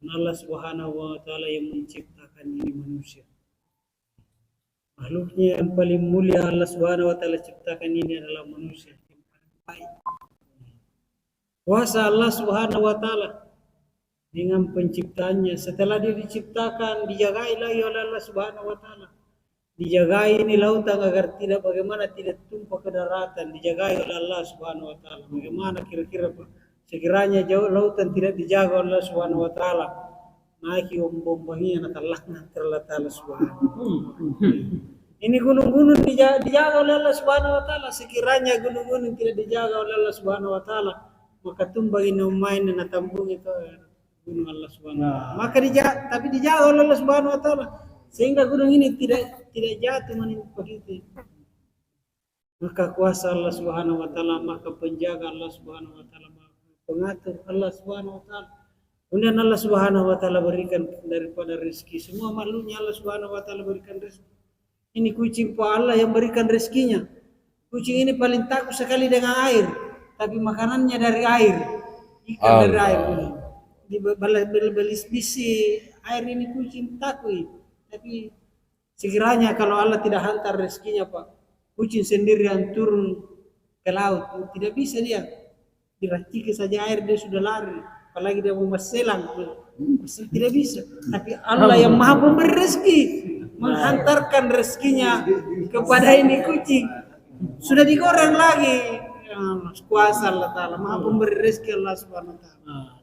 Dan Allah Subhanahu wa taala yang menciptakan ini manusia. Makhluknya yang paling mulia Allah Subhanahu wa taala ciptakan ini adalah manusia yang paling baik. Kuasa Allah Subhanahu wa taala dengan penciptaannya, setelah dia diciptakan, dijagai lagi oleh Allah Subhanahu wa taala. Dijagai ini lautan agar tidak tumpah ke daratan, dijagai oleh Allah Subhanahu wa taala. Bagaimana kira-kira sekiranya jauh lautan tidak dijaga oleh Allah Subhanahu wa taala, naiki ombong-ombongnya natalakna Allah Subhanahu. Ini gunung-gunung dijaga oleh Allah Subhanahu wa taala. Sekiranya gunung-gunung tidak dijaga oleh Allah Subhanahu wa taala, maka tumbang ini main dan tambung itu gunung Allah Subhanahu wa taala. Maka tapi dijaga oleh Allah Subhanahu wa taala sehingga gunung ini tidak jatuh menimpa kita. Maka kuasa Allah Subhanahu wa taala, maka penjaga Allah Subhanahu wa taala, maka pengatur Allah Subhanahu wa taala. Kemudian Allah Subhanahu wa taala berikan daripada rezeki, semua makhluknya Allah Subhanahu wa taala berikan rezeki. Ini kucing Pak Allah yang berikan rezekinya. Kucing ini paling takut sekali dengan air, tapi makanannya dari air, ikan dari air. Di belis bisi air ini kucing takut. Tapi sekiranya kalau Allah tidak hantar rezekinya Pak, kucing sendiri yang turun ke laut, tidak bisa dia. Diracik saja air dia sudah lari. Apalagi dia mau berselang, tidak bisa. Tapi Allah yang maha pemberi rezeki menghantarkan rezekinya kepada ini kucing. Sudah digoreng lagi. Kuasa Allah Ta'ala, maha pemberi rezeki Allah Subhanahu wa ta'ala.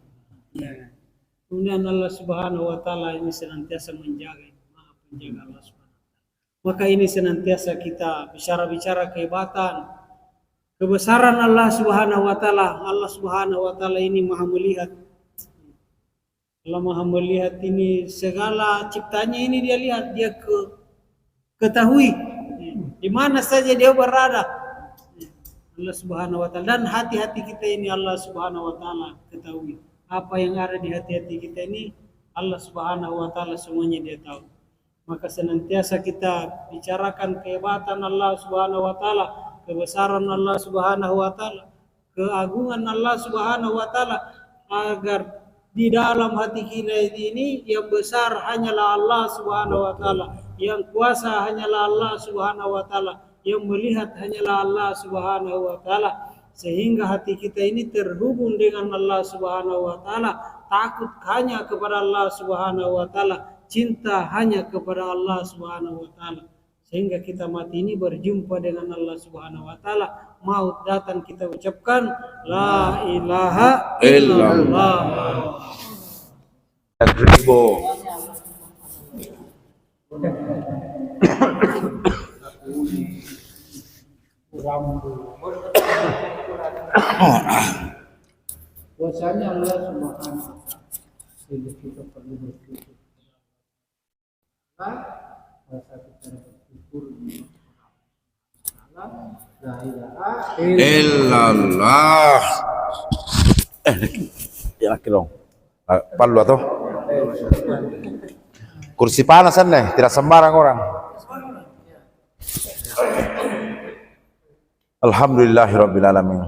Kemudian Allah Subhanahu wa ta'ala ini senantiasa menjaga, maha penjaga Allah Subhanahu wa ta'ala. Maka ini senantiasa kita bicara-bicara kehebatan, kebesaran Allah Subhanahu wa ta'ala. Allah Subhanahu wa ta'ala ini maha melihat. Allah maha melihat ini segala ciptanya ini dia lihat, dia ketahui di mana saja dia berada. Allah Subhanahu wa ta'ala, dan hati-hati kita ini Allah Subhanahu wa ta'ala ketahui. Apa yang ada di hati-hati kita ini Allah Subhanahu wa ta'ala semuanya dia tahu. Maka senantiasa kita bicarakan kehebatan Allah Subhanahu wa ta'ala, kebesaran Allah Subhanahu wa ta'ala, keagungan Allah Subhanahu wa ta'ala, agar di dalam hati kita ini yang besar hanyalah Allah Subhanahu wa ta'ala, yang kuasa hanyalah Allah Subhanahu wa ta'ala, yang melihat hanyalah Allah Subhanahu wa ta'ala, sehingga hati kita ini terhubung dengan Allah Subhanahu wa ta'ala, takut hanya kepada Allah Subhanahu wa ta'ala, cinta hanya kepada Allah Subhanahu wa ta'ala, sehingga kita mati ini berjumpa dengan Allah Subhanahu wa ta'ala. Maut datang kita ucapkan la ilaha illallah. Kuasanya Allah Subhanahu wa ta'ala, sehingga kita perlu bersyukur. Rasa kita bersyukur la ilaha Illallah. Ya laki dong. Palu atau? Kursi panasan nih, tidak sembarang orang. Alhamdulillahirabbil alamin.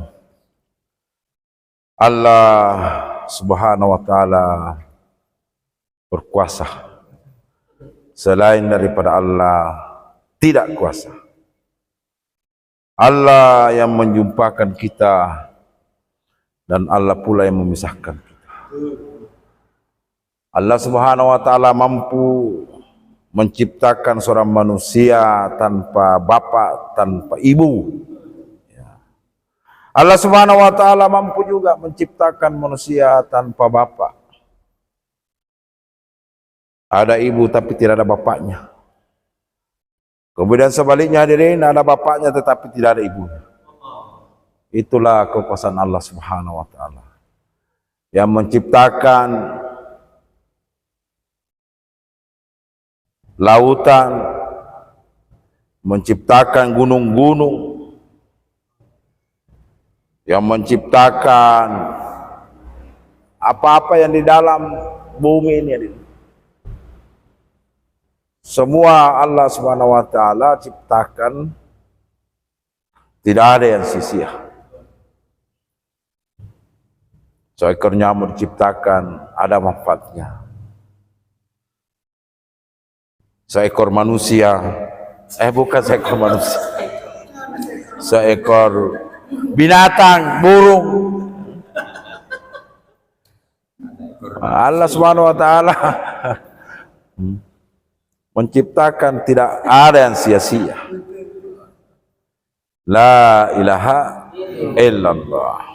Allah Subhanahu wa ta'ala berkuasa. Selain daripada Allah tidak kuasa. Allah yang menjumpakan kita dan Allah pula yang memisahkan kita. Allah Subhanahu wa ta'ala mampu menciptakan seorang manusia tanpa bapa, tanpa ibu. Allah Subhanahu wa ta'ala mampu juga menciptakan manusia tanpa bapa. ada ibu tapi tidak ada bapaknya. Kemudian sebaliknya hadirin, ada bapaknya tetapi tidak ada ibunya. Itulah kekuasaan Allah Subhanahu wa taala yang menciptakan lautan, menciptakan gunung-gunung, yang menciptakan apa-apa yang di dalam bumi ini. Semua Allah Subhanahu wa taala ciptakan, tidak ada yang sia-sia. Seekor nyamuk diciptakan ada manfaatnya. Seekor manusia, bukan seekor manusia, seekor binatang, burung. Allah Subhanahu wa taala menciptakan, tidak ada yang sia-sia. La ilaha illallah.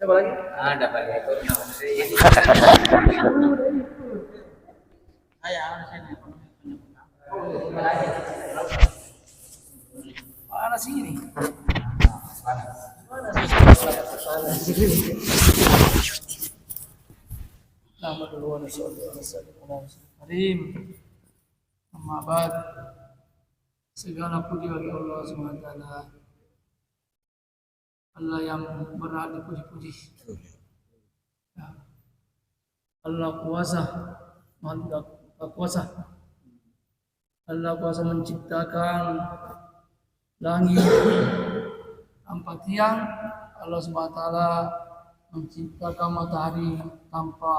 Siapa lagi? Ada Pak Ekor nama saya. Mana sih ini? Nama duluan Karim. Amma ba'd. Segala puji bagi Allah Subhanahu wa taala. Allah yang berhak dipuji-puji. Ya. Allah kuasa, Maha kuasa. Allah kuasa menciptakan langit tanpa tiang. Allah Subhanahu wa taala menciptakan matahari tanpa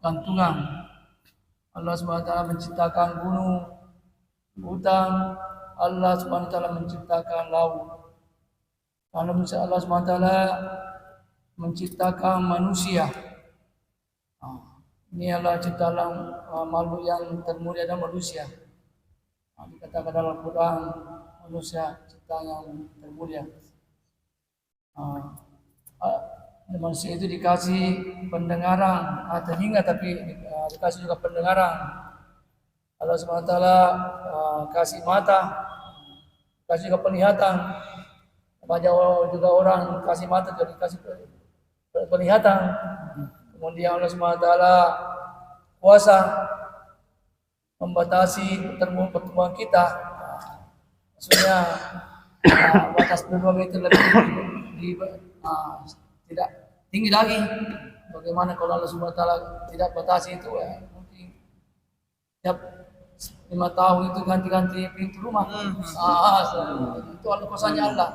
gantungan. Allah Subhanahu wa taala menciptakan gunung, hutan. Allah Subhanahu wa taala menciptakan laut. Allah Subhanahu wa taala menciptakan manusia. Ini adalah ciptaan makhluk yang termulia dan manusia. Dikatakan dalam Al-Quran, manusia ciptaan yang termulia. Manusia itu dikasih pendengaran, telinga tapi dikasih juga pendengaran. Allah Subhanahu wa taala kasih mata, kasih juga penglihatan. Banyak juga orang kasih mata jadi kasih penglihatan. Kemudian Allah Subhanahu wa taala kuasa membatasi pertumbuhan kita. Maksudnya batas 2 meter lebih tidak tinggi lagi. Bagaimana kalau Allah Subhanahu wa taala tidak batasi itu ya, mungkin tiap 5 tahun itu ganti-ganti pintu rumah. Itu kuasanya Allah.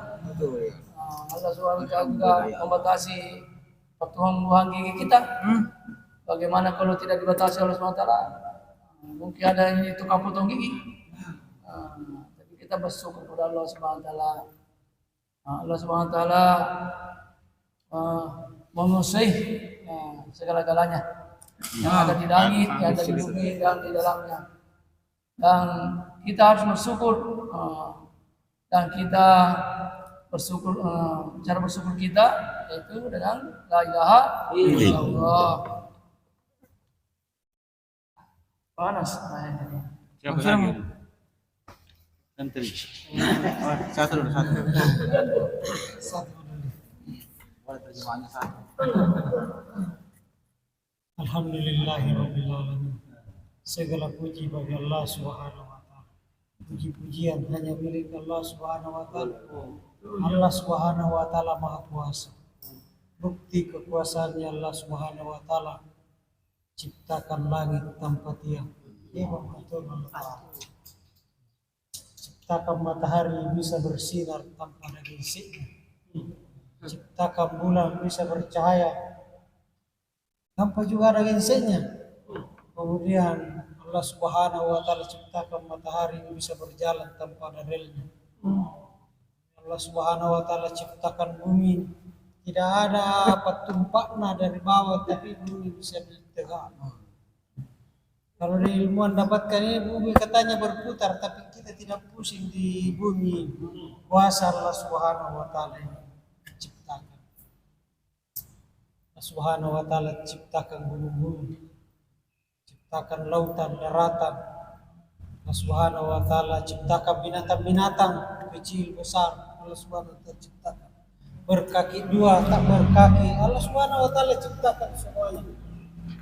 Allah Subhanahu wa taala juga membatasi pertumbuhan gigi kita. Bagaimana kalau tidak dibatasi Allah Subhanahu wa taala? Mungkin ada yang tukang potong gigi. Tapi kita bersyukur kepada Allah Subhanahu wa taala. Allah Subhanahu wa taala menguasai segala-galanya. Yang ada di langit, yang ada di bumi, yang di dalamnya. Dan kita harus bersyukur. Dan kita bersyukur, cara bersyukur kita yaitu dengan la ilaha illallah. Panas. Siapa lagi? Menteri. Satu. Alhamdulillahirabbil alamin. Segala puji bagi Allah Subhanahu wa taala. Puji-pujian hanya milik Allah Subhanahu wa taala. Allah Subhanahu wa taala Maha Kuasa. Bukti kekuasaannya Allah Subhanahu wa taala ciptakan langit tanpa tiang. Ciptakan matahari bisa bersinar tanpa ada gesiknya. Ciptakan bulan bisa bercahaya tanpa juga ada genseknya. Kemudian Allah Subhanahu wa taala ciptakan matahari bisa berjalan tanpa ada relnya. Allah Subhanahu wa taala ciptakan bumi, tidak ada tumpaknya dari bawah tapi bumi bisa tegak. Kalau dari ilmuwan dapatkan ini bumi katanya berputar tapi kita tidak pusing di bumi. Kuasa Allah Subhanahu wa taala ciptakan. Allah Subhanahu wa taala ciptakan gunung-gunung, ciptakan lautan, daratan. Allah Subhanahu wa taala ciptakan binatang-binatang kecil besar. Allah Subhanahu wa taala ciptakan. Berkaki dua, tak berkaki. Allah Subhanahu wa taala ciptakan semuanya.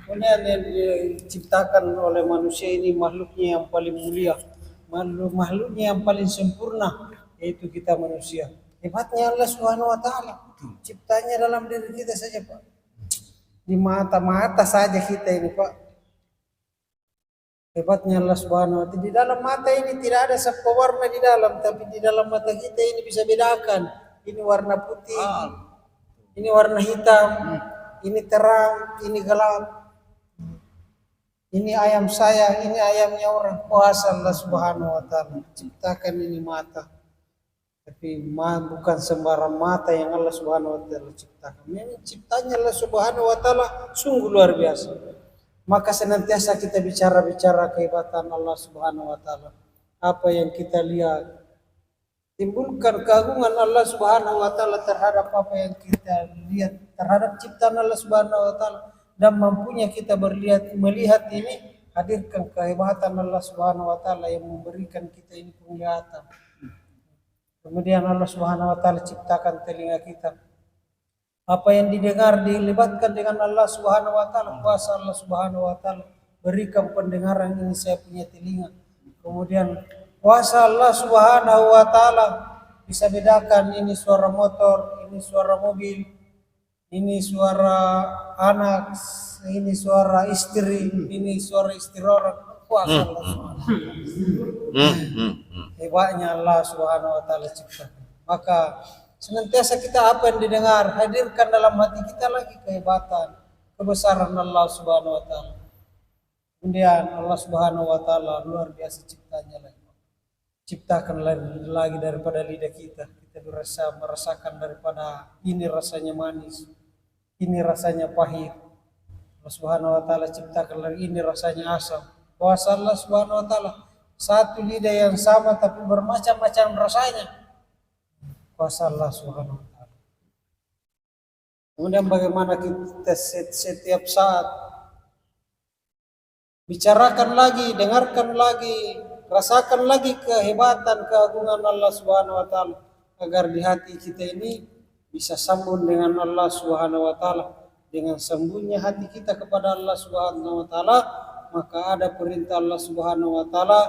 Kemudian yang diciptakan oleh manusia ini makhluknya yang paling mulia, makhluknya yang paling sempurna, yaitu kita manusia. Hebatnya Allah Subhanahu wa taala. Ciptanya dalam diri kita saja, Pak. Di mata-mata saja kita ini, Pak. Hebatnya Allah Subhanahu wa taala. Di dalam mata ini tidak ada satu warna di dalam, tapi di dalam mata kita ini bisa bedakan. Ini warna putih, ini warna hitam, ini terang, ini gelap. Ini ayam saya, ini ayamnya orang. Kuasa Allah Subhanahu wa taala ciptakan ini mata. Tapi bukan sembarang mata yang Allah Subhanahu wa taala ciptakan. Memang ciptanya Allah Subhanahu wa taala sungguh luar biasa. Maka senantiasa kita bicara kehebatan Allah Subhanahu wa taala. Apa yang kita lihat, timbulkan keagungan Allah Subhanahu wa taala terhadap apa yang kita lihat, terhadap ciptaan Allah Subhanahu wa taala, dan mampunya kita melihat ini, hadirkan kehebatan Allah Subhanahu wa taala yang memberikan kita ini penglihatan. Kemudian Allah Subhanahu wa taala ciptakan telinga kita. Apa yang didengar dilibatkan dengan Allah Subhanahu wa taala, kuasa Allah Subhanahu wa taala. Berikan pendengaran ini saya punya telinga. Kemudian kuasa Allah Subhanahu wa taala bisa bedakan ini suara motor, ini suara mobil, ini suara anak, ini suara istri, ini suara istri orang. Kuasa Allah Subhanahu wa taala. Hebatnya Allah Subhanahu wa taala cipta. Maka senantiasa kita apa yang didengar, hadirkan dalam hati kita lagi kehebatan, kebesaran Allah Subhanahu wa taala. Kemudian Allah Subhanahu wa taala luar biasa ciptanya lagi. Ciptakan lagi daripada lidah kita. Kita merasakan daripada ini rasanya manis, ini rasanya pahit. Allah Subhanahu wa taala ciptakan lagi ini rasanya asam. Kuasa Allah Subhanahu wa taala. Satu lidah yang sama tapi bermacam-macam rasanya. Kuasa Allah Subhanahu wa taala. Kemudian bagaimana kita setiap saat bicarakan lagi, dengarkan lagi, rasakan lagi kehebatan, keagungan Allah Subhanahu wa taala, agar di hati kita ini bisa sambung dengan Allah Subhanahu wa taala. Dengan sambungnya hati kita kepada Allah Subhanahu wa taala, maka ada perintah Allah Subhanahu wa taala,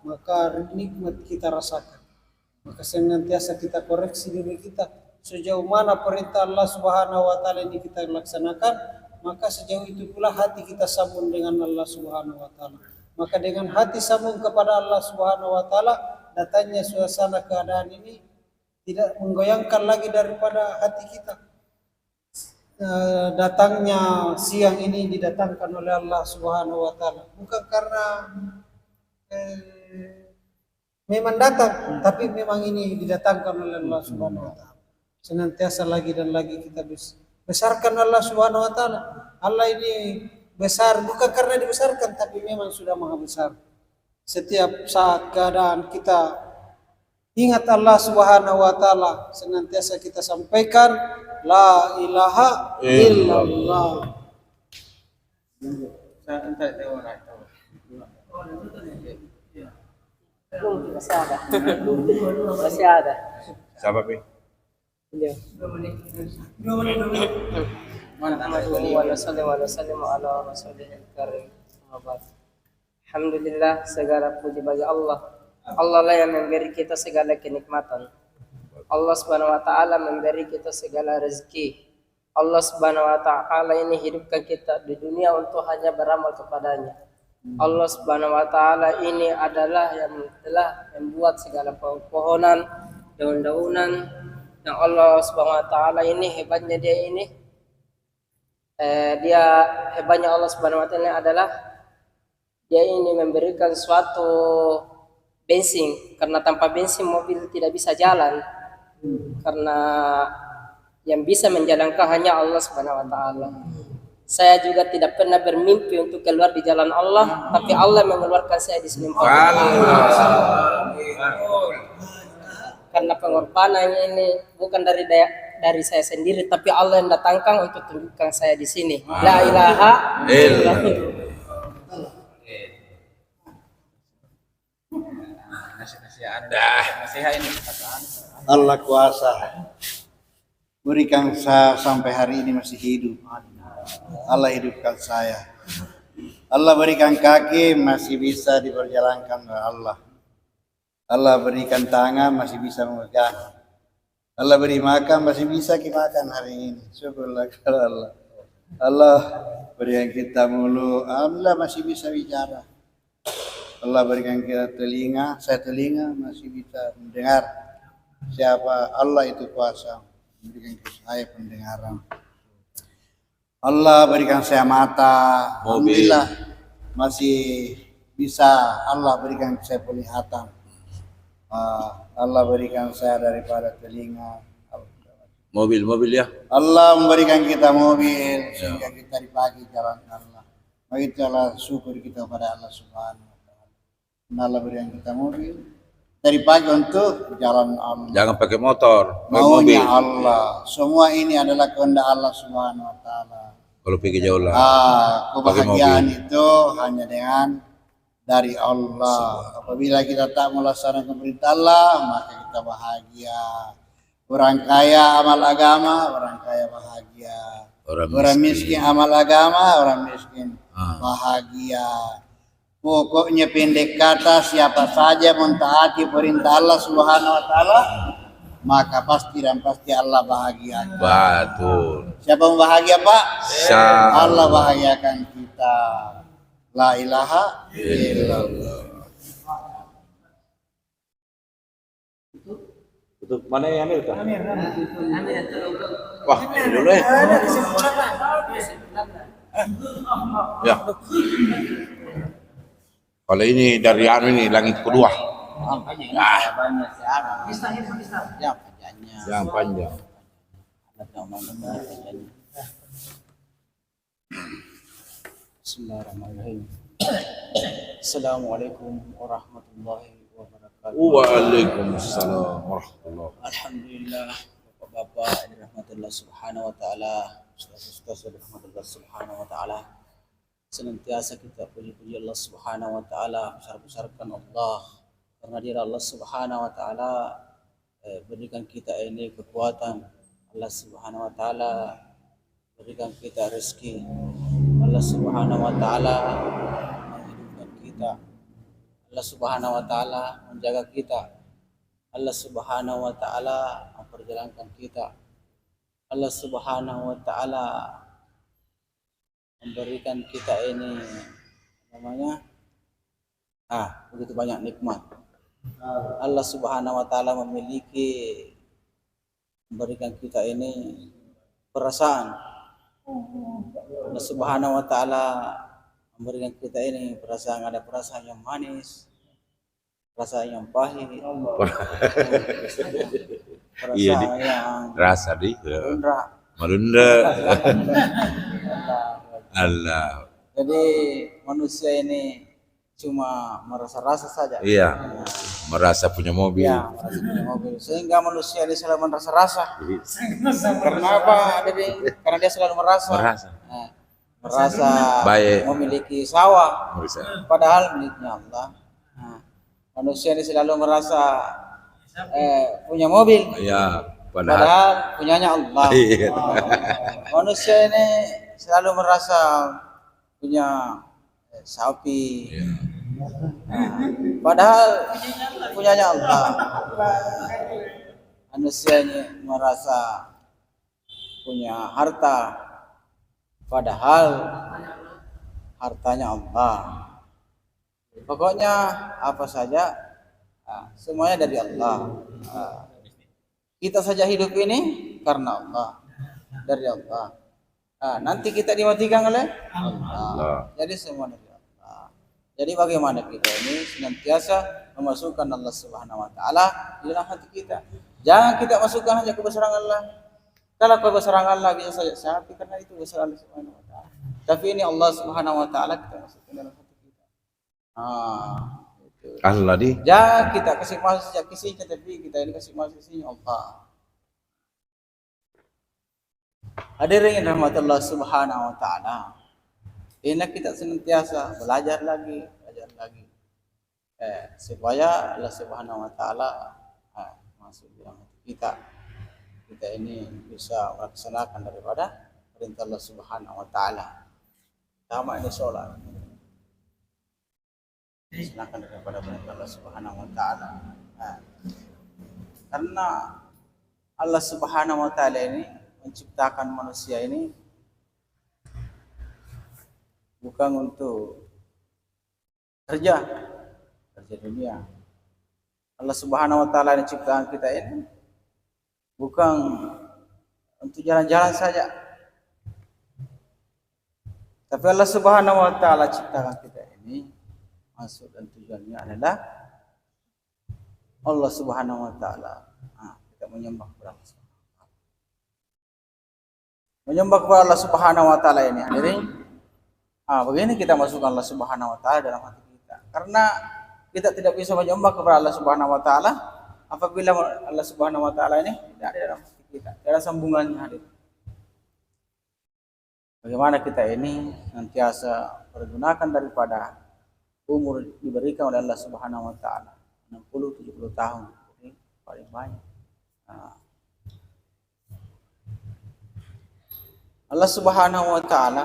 maka nikmat kita rasakan. Maka senantiasa kita koreksi diri kita, sejauh mana perintah Allah Subhanahu wa taala ini kita laksanakan, maka sejauh itu pula hati kita sambung dengan Allah Subhanahu wa taala. Maka dengan hati sambung kepada Allah Subhanahu wa taala, datangnya suasana keadaan ini tidak menggoyangkan lagi daripada hati kita. Datangnya siang ini didatangkan oleh Allah Subhanahu wa taala, bukan karena memang datang, tapi memang ini didatangkan oleh Allah Subhanahu wa taala. Senantiasa lagi dan lagi kita besarkan Allah Subhanahu wa taala. Allah ini besar bukan karena dibesarkan, tapi memang sudah maha besar. Setiap saat keadaan kita ingat Allah Subhanahu wa taala, senantiasa kita sampaikan la ilaha illallah. Masih ada. Siapa, Pi? Alhamdulillah, segala puji bagi Allah. Allah lah yang memberi kita segala kenikmatan. Allah Subhanahu wa taala memberi kita segala rezeki. Allah Subhanahu wa taala ini hidupkan kita di dunia untuk hanya beramal kepadanya. Allah Subhanahu wa taala ini adalah yang telah membuat segala pohon-pohonan, daun-daunan. Yang Allah Subhanahu wa taala ini hebatnya dia ini hebatnya Allah Subhanahu wa taala adalah dia ini memberikan suatu bensin, karena tanpa bensin mobil tidak bisa jalan. Karena yang bisa menjalankan hanya Allah Subhanahu wa taala. Saya juga tidak pernah bermimpi untuk keluar di jalan Allah, tapi Allah mengeluarkan saya di sini. Karena pengorbanan ini bukan dari saya sendiri, tapi Allah yang datangkan untuk tunjukkan saya di sini. La ilaha illallah. Allah kuasa berikan saya sampai hari ini masih hidup. Allah hidupkan saya. Allah berikan kaki masih bisa diperjalankan oleh Allah. Allah berikan tangan masih bisa memegang. Allah beri makan masih bisa kita makan hari ini. Syukurlah kepada Allah. Allah berikan kita mulut, Allah masih bisa bicara. Allah berikan kita telinga, saya telinga masih bisa mendengar. Siapa Allah itu kuasa berikan ke saya pendengaran. Allah berikan saya mata, alhamdulillah masih bisa. Allah berikan saya penglihatan. Allah berikan saya daripada telinga. Mobil ya. Allah memberikan kita mobil sehingga kita dipagi jalan Allah. Begitulah syukur kita pada Allah Subhanahu wa taala. Allah berikan kita mobil dari pagi untuk jalan Allah. Jangan pakai motor, pakai Maunya mobil. Allah. Semua ini adalah kehendak Allah Subhanahu wa taala. Kalau pergi jauh lah. Kebahagiaan itu hanya dengan dari Allah. Apabila kita tak melaksanakan perintah Allah, maka kita bahagia. Orang kaya amal agama, orang kaya bahagia. Orang miskin amal agama, orang miskin bahagia. Pokoknya pendek kata, siapa saja mentaati perintah Allah Subhanahu wa taala, maka pasti dan pasti Allah bahagia. Betul. Siapa yang bahagia, Pak? Insya Allah bahagiakan kita. La ilaha illallah. Tutup mana yang ambil kan? Wah, ini dulu ya. Ya. Kalau ini dari ini langit kedua. Yang panjang. Bismillahirrahmanirrahim. Assalamualaikum warahmatullahi wabarakatuh. Waalaikumsalam warahmatullahi. Alhamdulillah, Bapak-bapak yang dirahmati Allah Subhanahu wa taala, saudara-saudara yang dirahmati Allah Subhanahu wa taala. Senantiasa kita puji-puji Allah Subhanahu wa taala, besar-besarkan Allah karena dia Allah Subhanahu wa taala berikan kita ini kekuatan. Allah Subhanahu wa taala berikan kita rezeki. Allah Subhanahu wa taala menghidupkan kita. Allah Subhanahu wa taala menjaga kita. Allah Subhanahu wa taala memperjalankan kita. Allah Subhanahu wa taala memberikan kita ini namanya begitu banyak nikmat. Allah Subhanahu wa taala memberikan kita ini perasaan. Allah Subhanahu wa taala memberikan kita ini perasaan, ada perasaan yang manis, perasaan yang pahit, perasaan yang rasa di Marunda. Allah. Jadi manusia ini cuma merasa-rasa saja. Iya. Merasa punya mobil. Ya, merasa punya mobil. Sehingga manusia ini selalu merasa-rasa. Karena apa? Karena dia selalu merasa. Merasa baik, memiliki sawah. Padahal miliknya Allah. Manusia ini selalu merasa punya mobil. Iya. Padahal punyanya Allah. Manusia ini selalu merasa punya sapi. Padahal punyanya Allah. Manusia ini merasa punya harta. Padahal hartanya Allah. Pokoknya apa saja semuanya dari Allah. Kita saja hidup ini karena Allah, dari Allah. Nanti kita dimatikan oleh Allah. Jadi semua dari Allah. Jadi bagaimana kita ini senantiasa memasukkan Allah Subhanahu wa taala di dalam hati kita. Jangan kita masukkan hanya kebesaran Allah. Kalau kebesaran Allah bisa saja sapi karena itu besar Allah Subhanahu wa taala. Tapi ini Allah Subhanahu wa taala kita masukkan dalam hati kita. Itu. Allah di. Jangan kita kasih masuk sejak kisahnya, tapi kita ini kasih masuk sini Allah. Hadirin rahmatullah Subhanahu wa taala. Ini kita senantiasa belajar lagi. supaya Allah Subhanahu wa taala masuk dalam hati kita ini bisa melaksanakan daripada perintah Allah Subhanahu wa taala. Sama ini sholat. Melaksanakan daripada perintah Allah Subhanahu wa taala. Karena Allah Subhanahu wa taala ini menciptakan manusia ini bukan untuk kerja dunia. Allah Subhanahu wa taala yang ciptaan kita ini bukan untuk jalan-jalan saja. Tapi Allah Subhanahu wa taala ciptakan kita ini maksud dan tujuannya adalah Allah Subhanahu wa taala. Kita menyembah kepada Allah Subhanahu wa taala. Menyembah kepada Allah Subhanahu wa taala ini hadirin. Begini kita masukkan Allah Subhanahu wa taala dalam hati kita. Karena kita tidak bisa menyembah kepada Allah Subhanahu wa taala apabila Allah Subhanahu wa taala ini tidak ada dalam hati kita. Tidak ada sambungannya hadirin. Bagaimana kita ini senantiasa pergunakan daripada umur diberikan oleh Allah Subhanahu wa taala 60-70 tahun ini paling banyak. Allah Subhanahu wa taala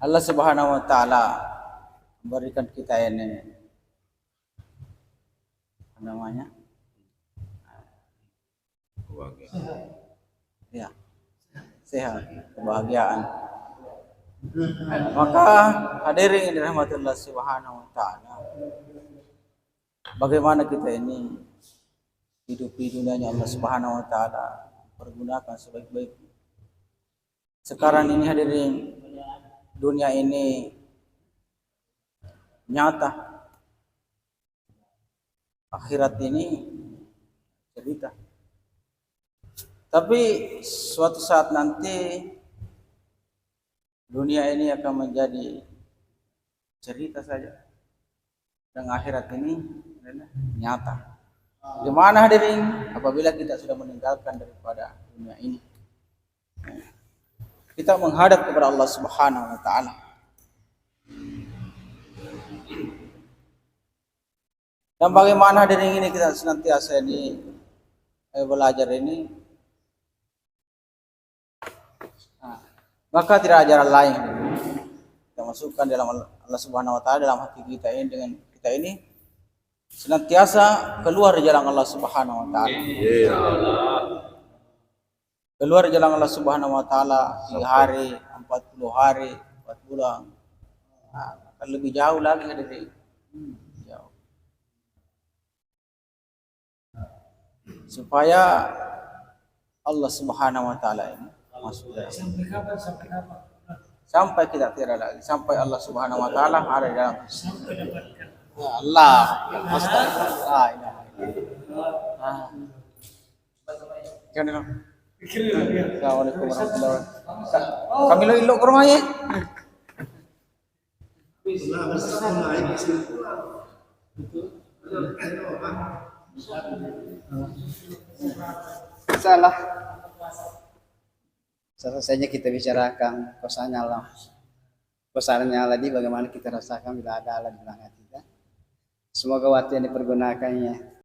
Allah Subhanahu wa taala memberikan kita ini apa namanya? Ya, sehat, kebahagiaan. Maka hadirin yang dirahmati Allah Subhanahu wa taala, bagaimana kita ini hidup di dunianya Allah Subhanahu wa taala pergunakan sebaik-baiknya. Sekarang ini hadirin, dunia ini nyata, akhirat ini cerita. Tapi suatu saat nanti dunia ini akan menjadi cerita saja dan akhirat ini nyata. Gimana hadirin apabila kita sudah meninggalkan daripada dunia ini? Kita menghadap kepada Allah Subhanahu wa taala. Dan bagaimana hadirin ini kita senantiasa ini belajar ini, maka tidak ada jalan lain. Kita masukkan dalam Allah Subhanahu wa taala dalam hati kita ini, dengan kita ini senantiasa keluar dari jalan Allah Subhanahu wa taala. Keluar dari jalan Allah Subhanahu wa taala 3 hari, 40 hari, 4 bulan. Akan lebih jauh lagi dari jauh. Supaya Allah Subhanahu wa taala ini masuk dalam. Sampai kita tidak lagi, sampai Allah Subhanahu wa taala ada di dalam. Allah, astagfirullah. Assalamualaikum warahmatullahi wabarakatuh. Kami lo ilok ke rumahnya. Salah. Selesainya kita bicarakan kosannya Allah. Kosannya Allah di bagaimana kita rasakan bila ada Allah di belakang kita. Semoga waktu yang dipergunakannya